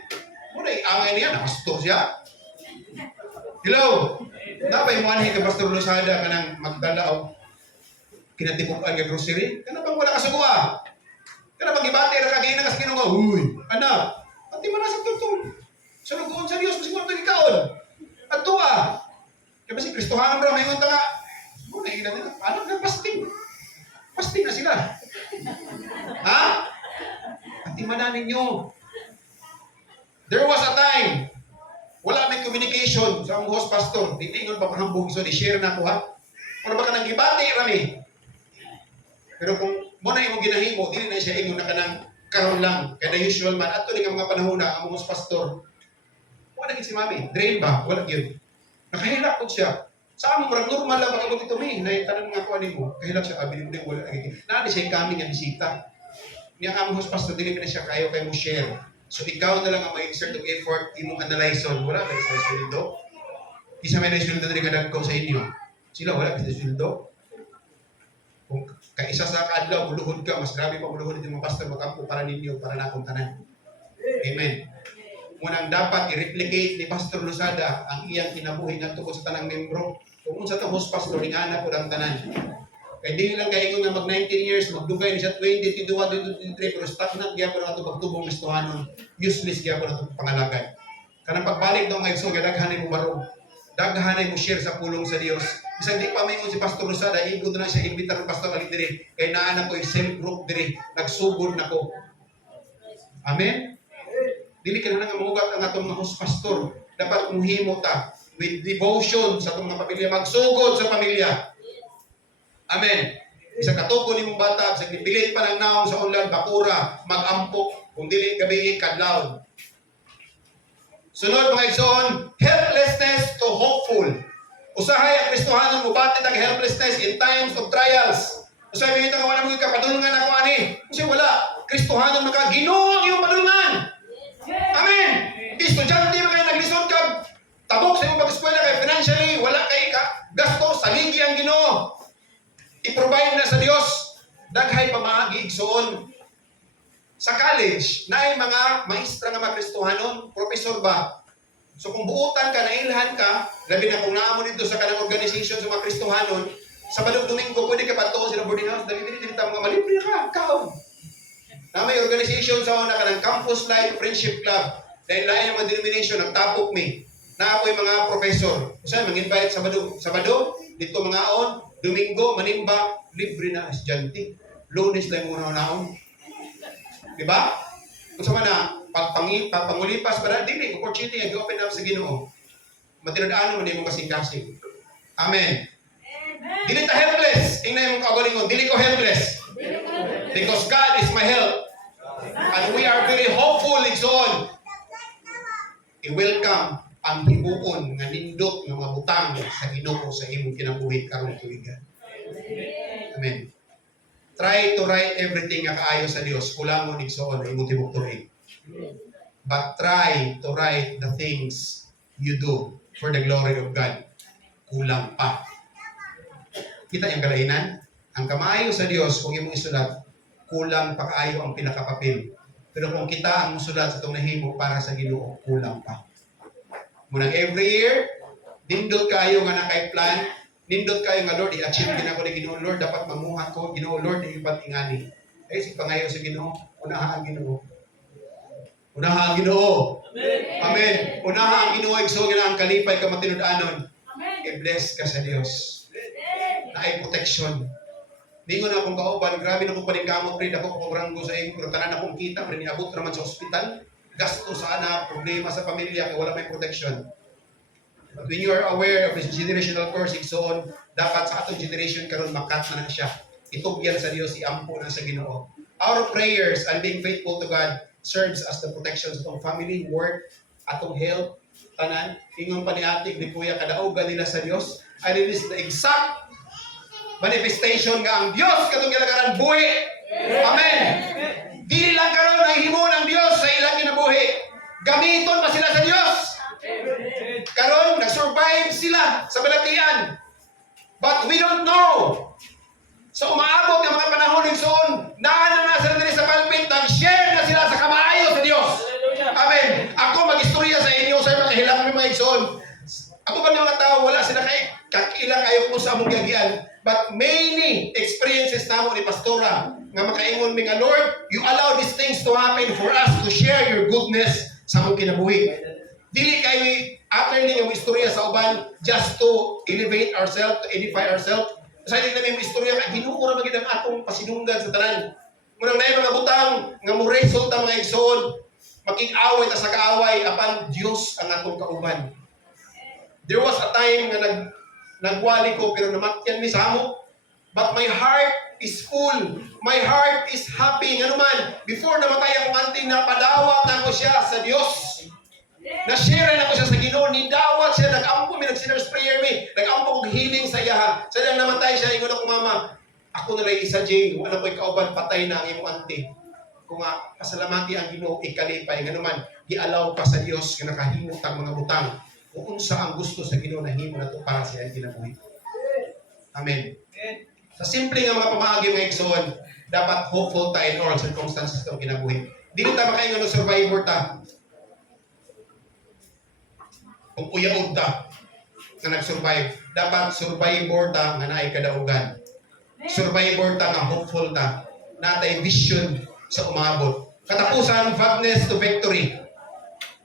Muna angay niya, na pastor siya. Hello? Dapat mo anhin ka Pastor Losada ka nang magdala o kinatipukan ka grocery? Kana bang wala ka suguha? Kana bang ibate ra kagina kas kinunga? Uy, anak, pati man sa tutong. Sunugon sa Dios, siguro ito ikaon. At tuwa. Kaya ba si Kristohanon bro, may ngunta nga. Muna ina nila, paano ka fasting? Fasting na sila. Ha? Pati manan ninyo. There was a time wala may communication sa akong host pastor. Hindi ngon pa pahambog so di-share na ko ha. Pero baka nang gibati rami. Pero kung mo na imong ginahimo, dili na siya ingon na kanang karon lang. Kada usual man adto ni nga mga panahon na ang host pastor. Wala gid si mami, drain ba? Wala gyud. Nakahilak ko siya. Sa among murag normal lang makabot ito mi. Na tanang mga kuan nimo, kahilak siya abi ni wala lagi. Naadi siya kami nga bisita. Niya among host pastor dili na siya kayo kay mo share. So ikaw na lang ang mag-exert ng effort, imong analyze on. Wala kayo sa sweldo. Isa may na-sweldo na rin kadagko sa inyo. Sila wala kayo sa sweldo. Kung kaisa sa kaadlaw, uluhod ka, mas grabe pa uluhod ng mga pastor makampo para ninyo, para na akong tanan. Amen. Munang dapat i-replicate ni Pastor Losada ang iyang kinabuhi nga tungkol sa tanang membro. Kung sa itong host pastor, ingana po ng tanan. Kaya di lang kayo nga mag 19 years, magdugay ni siya 20, 21, 22, 23, pero stagnant kaya po na ito pagtubong Kristohanon, useless kaya po na ito pangalagay. Kanang pagbalik daw nga igsoon, daghanay mo barong, daghanay mo share sa pulong sa Dios. Isang di pa may si Pastor Losada, igod na siya, invitar ng Pastor Ali dire, kaya naanan ko yung self-group dire, nagsugod na ko. Amen? Dili ka na nga mamugat ang atong mga host pastor. Dapat muhimo ta with devotion sa atong mga pamilya, magsugod sa pamilya. Amen. Isang katuko ni mong bata, isang nipilit pa ng naong sa ulan, bakura, mag-ampok, kung dili gabi kadlawon. Sunod mga igsoon, helplessness to hopeful. Usahay ang Kristohanon mo batid ang helplessness in times of trials. Usahay mo ito nga wala mo kapadulungan ako ani. Kasi wala. Kristohanon maka Ginoo ang iyong padulungan. Amen. Estudyante mo kayo naglisod ka, tabok sa iyong pag-eskwela kay financially, wala kay ka, gasto, saligi ang Ginoo. I-provide na sa Dios. Daghay pamaagi igsoon. Sa college, naay mga maestra nga mga Kristohanon, professor ba? So kung buutan ka, nailhan ka, labi na kung naamon dito sa kanang organization sa mga Kristohanon, sa Sabado Domingo, pwede ka patuon sa boarding house, dali mga malibre ka, kaon. Na may organization sa una ka ng Campus Life Friendship Club, dahil lain yung mga denomination, nagtapok mi, na ako'y mga professor. Kasi mag-invite Sabado, dito mga on, Domingo, Manimba, libre na estudyante. Lunes lang muna naon. Diba? Kung sama na, pangulipas para dili, opportunity nga gi-open up sa Ginoo. Matinadaan mo na yung kasing-kasing. Amen. Dili ta helpless. Ingnan mo kagalingon, dili ko helpless. Because God is my help. And we are very hopeful, Igsoon. I-welcome ang himuon nga nindot nga mabutang sa Ginoo sa imong kinabuhi karong tuigan. Amen. Try to write everything nga kaayo sa Dios. Kulangon Igsoon ang imong tibok-tuig. But try to write the things you do for the glory of God. Kulang pa. Kita yung kalainan? Ang kamaayo sa Dios, kung imong isulat, kulang pa kaayo ang pinakapapil. Pero kung kita ang musulat sa itong nahimo para sa Ginoo, kulang pa. Munang every year, nindot kayo nga na kay plan, nindot kayo nga Lord, i-achieve din ako ni Ginoo, Lord, dapat mamuhat ko, Ginoo, Lord, ipat ingani. Eh, si pangayo sa Ginoo, unaha ang Ginoo. Unaha ang Ginoo. Amen. Unaha ang Ginoo, igsoon nga ang kalipay ka matinud-anon. i-bless ka sa Dios. Na ay protection. Ningon na akong kauban, grabe na kong paningkamot rin ako kung ranggo sa iyo, pero tanan akong kita, pero niabot naman sa ospital. Gasto sa anak, problema sa pamilya, kaya wala may protection. But when you are aware of this generational cursing, so on, dapat sa atong generation karon makat na siya. Itugyan sa Dios, iampo na sa Ginoo. Our prayers and being faithful to God serves as the protection sa atong family, work, atong health, tanan. Ingon pa ni Ate, ni Kuya, kadaugan nila sa Dios. And it is the exact manifestation nga ang Dios katong gilagaran buhi. Amen. Dili lang karon ang himo ng Dios sa ilang kinabuhi. Gamiton pa sila sa Dios. Karon nag-survive sila sa balatian. But we don't know. So umaabot ng mga panahon ng soon, na sila dili sa pulpit, nag-share na sila sa kamaayo sa Dios. Amen. Ako mag-istorya sa inyo sa makahilang mga igsoon. Ako ba mga tao, wala sila kakilang ayaw ko sa among gagian. But many experiences namo ni Pastora nga makaingon mi nga, Lord, you allow these things to happen for us to share your goodness sa among kinabuhi. Dili kay attorney nga istorya sa uban just to elevate ourselves, to edify ourselves. Sa hindi namin istorya kay Ginoo ra magid ang atong pasinunggan sa tanan. Munang nay mga butang nga mo resulta mga igsoon, makig-away ta sa kaaway apan Dios ang atong kauban. There was a time nga nagwali ko pero namatyan mi sa amo. But my heart is full. My heart is happy. Nga naman, before namatay akong auntie, napadawat ako siya sa Dios. Na-share na ko siya sa Ginoo. Nidawat siya. Nag-ampo mi, nag-sinner's prayer mi. Nag-ampo kong healing sa iya. Sa lang namatay siya, ingon ako, Mama, ako na lang isa, Jay. Wala ko'y kauban, patay na ang iyong auntie. Kung nga, pasalamati ang Ginoo, ikalipay. Nga naman, i-allow pa sa Dios nga nakahimot ang mga butang. Kung sa ang gusto sa Ginoo na himo na ito para sa iyang kinabuhi. Amen. Sa simple nga mga pamaagi mga igsoon, dapat hopeful ta in all circumstances itong kinabuhi. Dili ta makaingon ng survivor ta. Kung uyaod ta na nag-survive, dapat survivor ta nga naay kadaugan. Survivor ta nga hopeful ta. Natay vision sa umabot. Katapusan, vagueness to victory.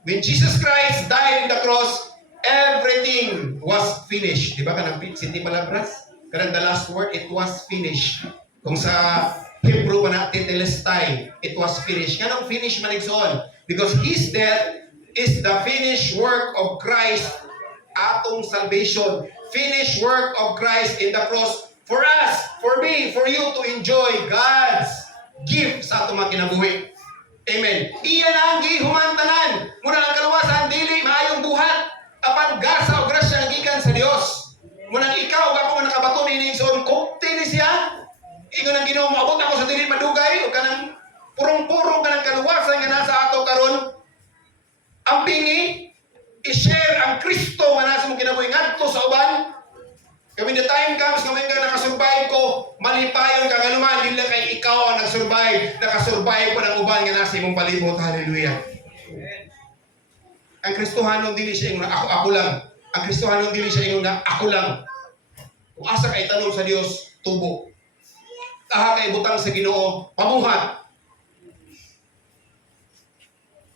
When Jesus Christ died on the cross, everything was finished. Di ba kanang City Palabras? Kanang the last word, it was finished. Kung sa Hebrew pa natin, telestai, it was finished. Kanang finish man igsoon. Because His death is the finished work of Christ atong salvation. Finished work of Christ in the cross for us, for me, for you to enjoy God's gift sa atong mga kinabuhi. Amen. Iyan ang gihumantanan. Muna ang kalawasan, dili maayong buhat. Apan gasa o grasya ang gikan sa Dios. Munang ikaw, ako nga nakabato ni Ningson, kukti ni siya. Ingon ang Ginoo, maabot ako sa dili madugay, o kanang purong-purong kanang kaluwasan nga nasa ato karon. Ang pingi, i-share ang Kristo nga nasa mong kinabuhi ngadto sa uban. Kami the time comes, kami nga nakasurvive ko, malipayon ka nga naman, hindi kay ikaw ang nag-survive, nakasurvive pa ng uban nga nasa imong palibot. Hallelujah. Ang Kristohanon dili siya yung ako lang. Ang Kristohanon dili siya yung ako lang. Kung asa kay tanong sa Dios, tubo. Taha kay butang sa Ginoo, pamuhat.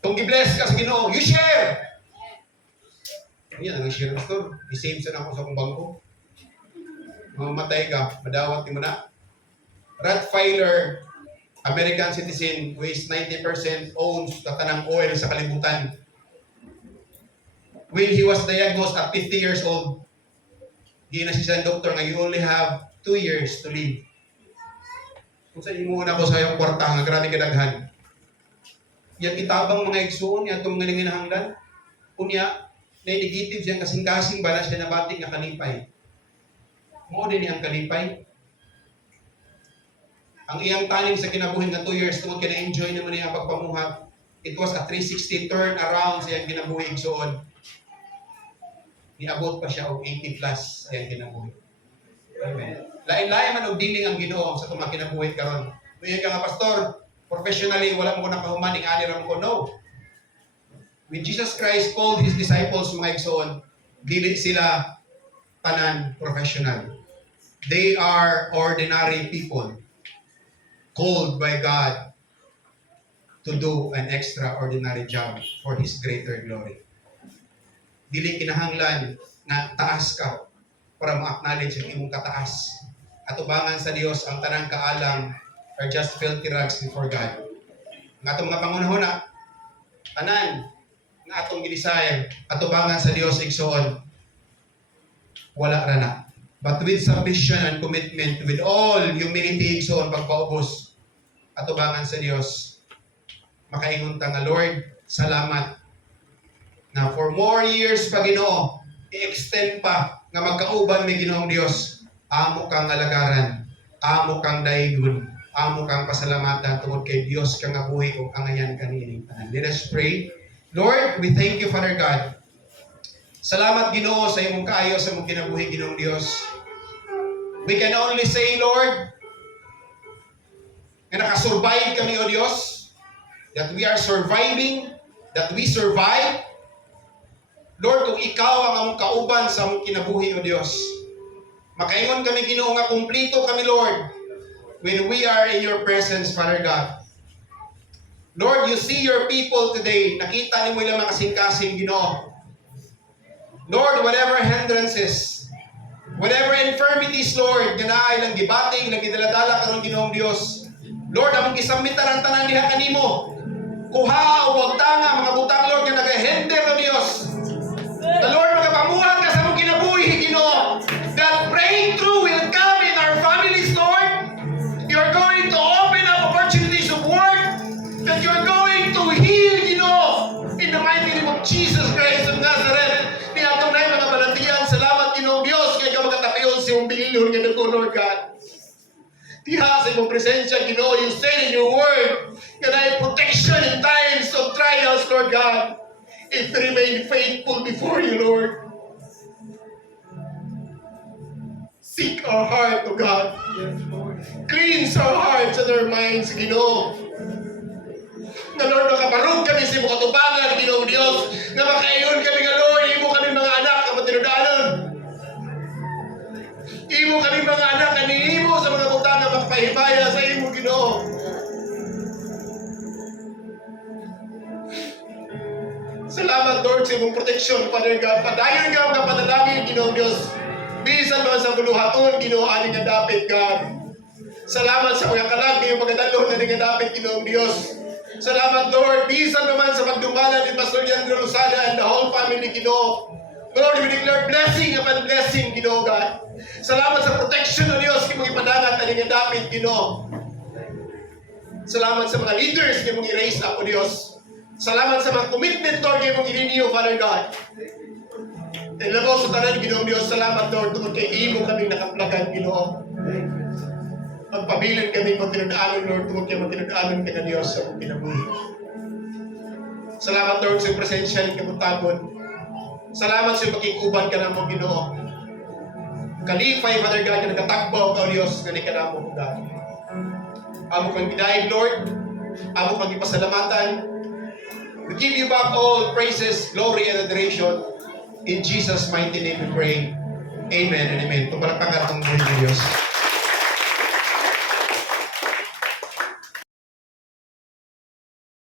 Kung gi-bless ka sa Ginoo, you share. Yan ang share pastor. I-save sa ako sa akong bangko. Mamatay ka, madawat mo na. Rottweiler, American citizen, who is 90% owns katanang oil sa kalibutan. When he was diagnosed at 50 years old, ginasisan ng doktor nga you only have 2 years to live. Kung sa imo na ko sa iyong kwarta, nga grabe kadaghan. Yan itabang mga igsoon, yan itong mga nanginahanglan. Kunya, na negative siyang kasing-kasing, bala siya nabating nga kalipay. Mo din ang kalipay. Ang iyang taning sa kinabuhin na 2 years, tungkol kina-enjoy naman niya ang pagpamuhat. It was a 360 turn around sa iyang kinabuhi igsoon. Niabot pa siya og 80 plus sa iyang kinabuhi. Amen. Lain-lain man og diling ang Ginoo sa itong kinabuhi karon. Kuya ka nga pastor, professionally wala mo ko nakahuman ing ani ra mo ko, no. When Jesus Christ called His disciples mga igsoon, dili sila tanan professional. They are ordinary people called by God to do an extraordinary job for His greater glory. Dili kinahanglan na taas ka para ma-acknowledge ang imong kataas. Atubangan sa Dios ang tanang kaalam are just filthy rags before God. Ang atong mga pangunahuna, tanan nga atong ginisay, atubangan sa Dios igsoon, wala ra na. But with submission and commitment, with all humility igsoon pagpaubos, atubangan sa Dios, makaingon ta nga Lord, salamat na for more years pa Ginoo, i-extend pa nga magkauban may Ginoong Dios. Amo kang alagaran, amo kang daygon, amo kang pasalamatan tungod kay Dios kang abuhi ug angayan kanining tanan. Let us pray. Lord, we thank you, Father God. Salamat Ginoo sa imong kaayo sa imong kinabuhi Ginoong Dios. We can only say, Lord, na nakasurvive kami, O Dios, that we are surviving, that we survive. Lord, kung ikaw ang among kauban sa among kinabuhi, O Diyos, makaingon kami Ginoo nga kumplito kami, Lord, when we are in your presence, Father God. Lord, you see your people today. Nakita ni mo ilang makasing-kasing, Ginoo. Lord, whatever hindrances, whatever infirmities, Lord, nga naay lang gibating, nagdidaladala karon Ginoong Dios. Lord, among gisambitan ang tanan diha kanimo. Kuha o wag tanga mga butang, Lord, nga nagahinder o Dios. The Lord, magapamuhan ka sa mong kinabuhi, Ginoo. That breakthrough will come in our families, Lord. You're going to open up opportunities of work. That you're going to heal, Ginoo. In the mighty name of Jesus Christ of Nazareth. Ni atong na mga balatian. Salamat, Ginoong Dios. Kaya ka magkatapiyon si mong bilyon nga nagko, Lord God. Diha sa imong presensya, Ginoo. You said in your word that I have protection in times of trials, Lord God. If we remain faithful before you, Lord. Seek our heart, O God. Cleanse our hearts and our minds, Ginoo. Na Lord, makabarog kami sa imong katubangan, Ginoong Dios. Na makaiyon kami nga, Lord, imo kami mga anak na matinudanon. Imo kami mga anak na niimo sa mga butang na makapahibaya sa imo, Ginoo. Salamat, Lord, sa imong protection, Father God. Padayon ka mga panalangin, Ginoong Diyos. Bisan mga sa buluhaton, Ginoo, aning nga dapit, God. Salamat sa mga kalag, ngayong pagkadalon na nga dapit, Ginoong Diyos. Salamat, Lord. Bisan naman sa pagdungalan ni Pastor Leandro Lozada and the whole family, Ginoo. Lord, we declare blessing upon blessing, Ginoo, God. Salamat sa protection ng Diyos, kimong ipanangat aning nga dapit, Ginoo. Salamat sa mga leaders, kimong i-raise up, O Diyos. Salamat sa mga commitment, Lord, kayo mong i-renew, Father God. And labaw sa tanan, Ginoong Diyos, salamat, Lord, tungkol kay imo kaming nakaplagan, Ginoo. Magpabilin kami magtinadaanan, Lord, tungkol kayo magtinadaanan ka na Diyos sa mong kinabuhi. Salamat, Lord, sa presensya ng kamutagon. Salamat sa makikuban ka na mong Ginoo. Kalipay, Father God, ka nagkatakbaw ka, Diyos, na ni ka na mong God. Amo kang gidayeg, Lord. Amo kang ipasalamatan. We give you back all praises, glory, and adoration. In Jesus' mighty name we pray. Amen and amen. Tumalapakan ang buhay ng Diyos.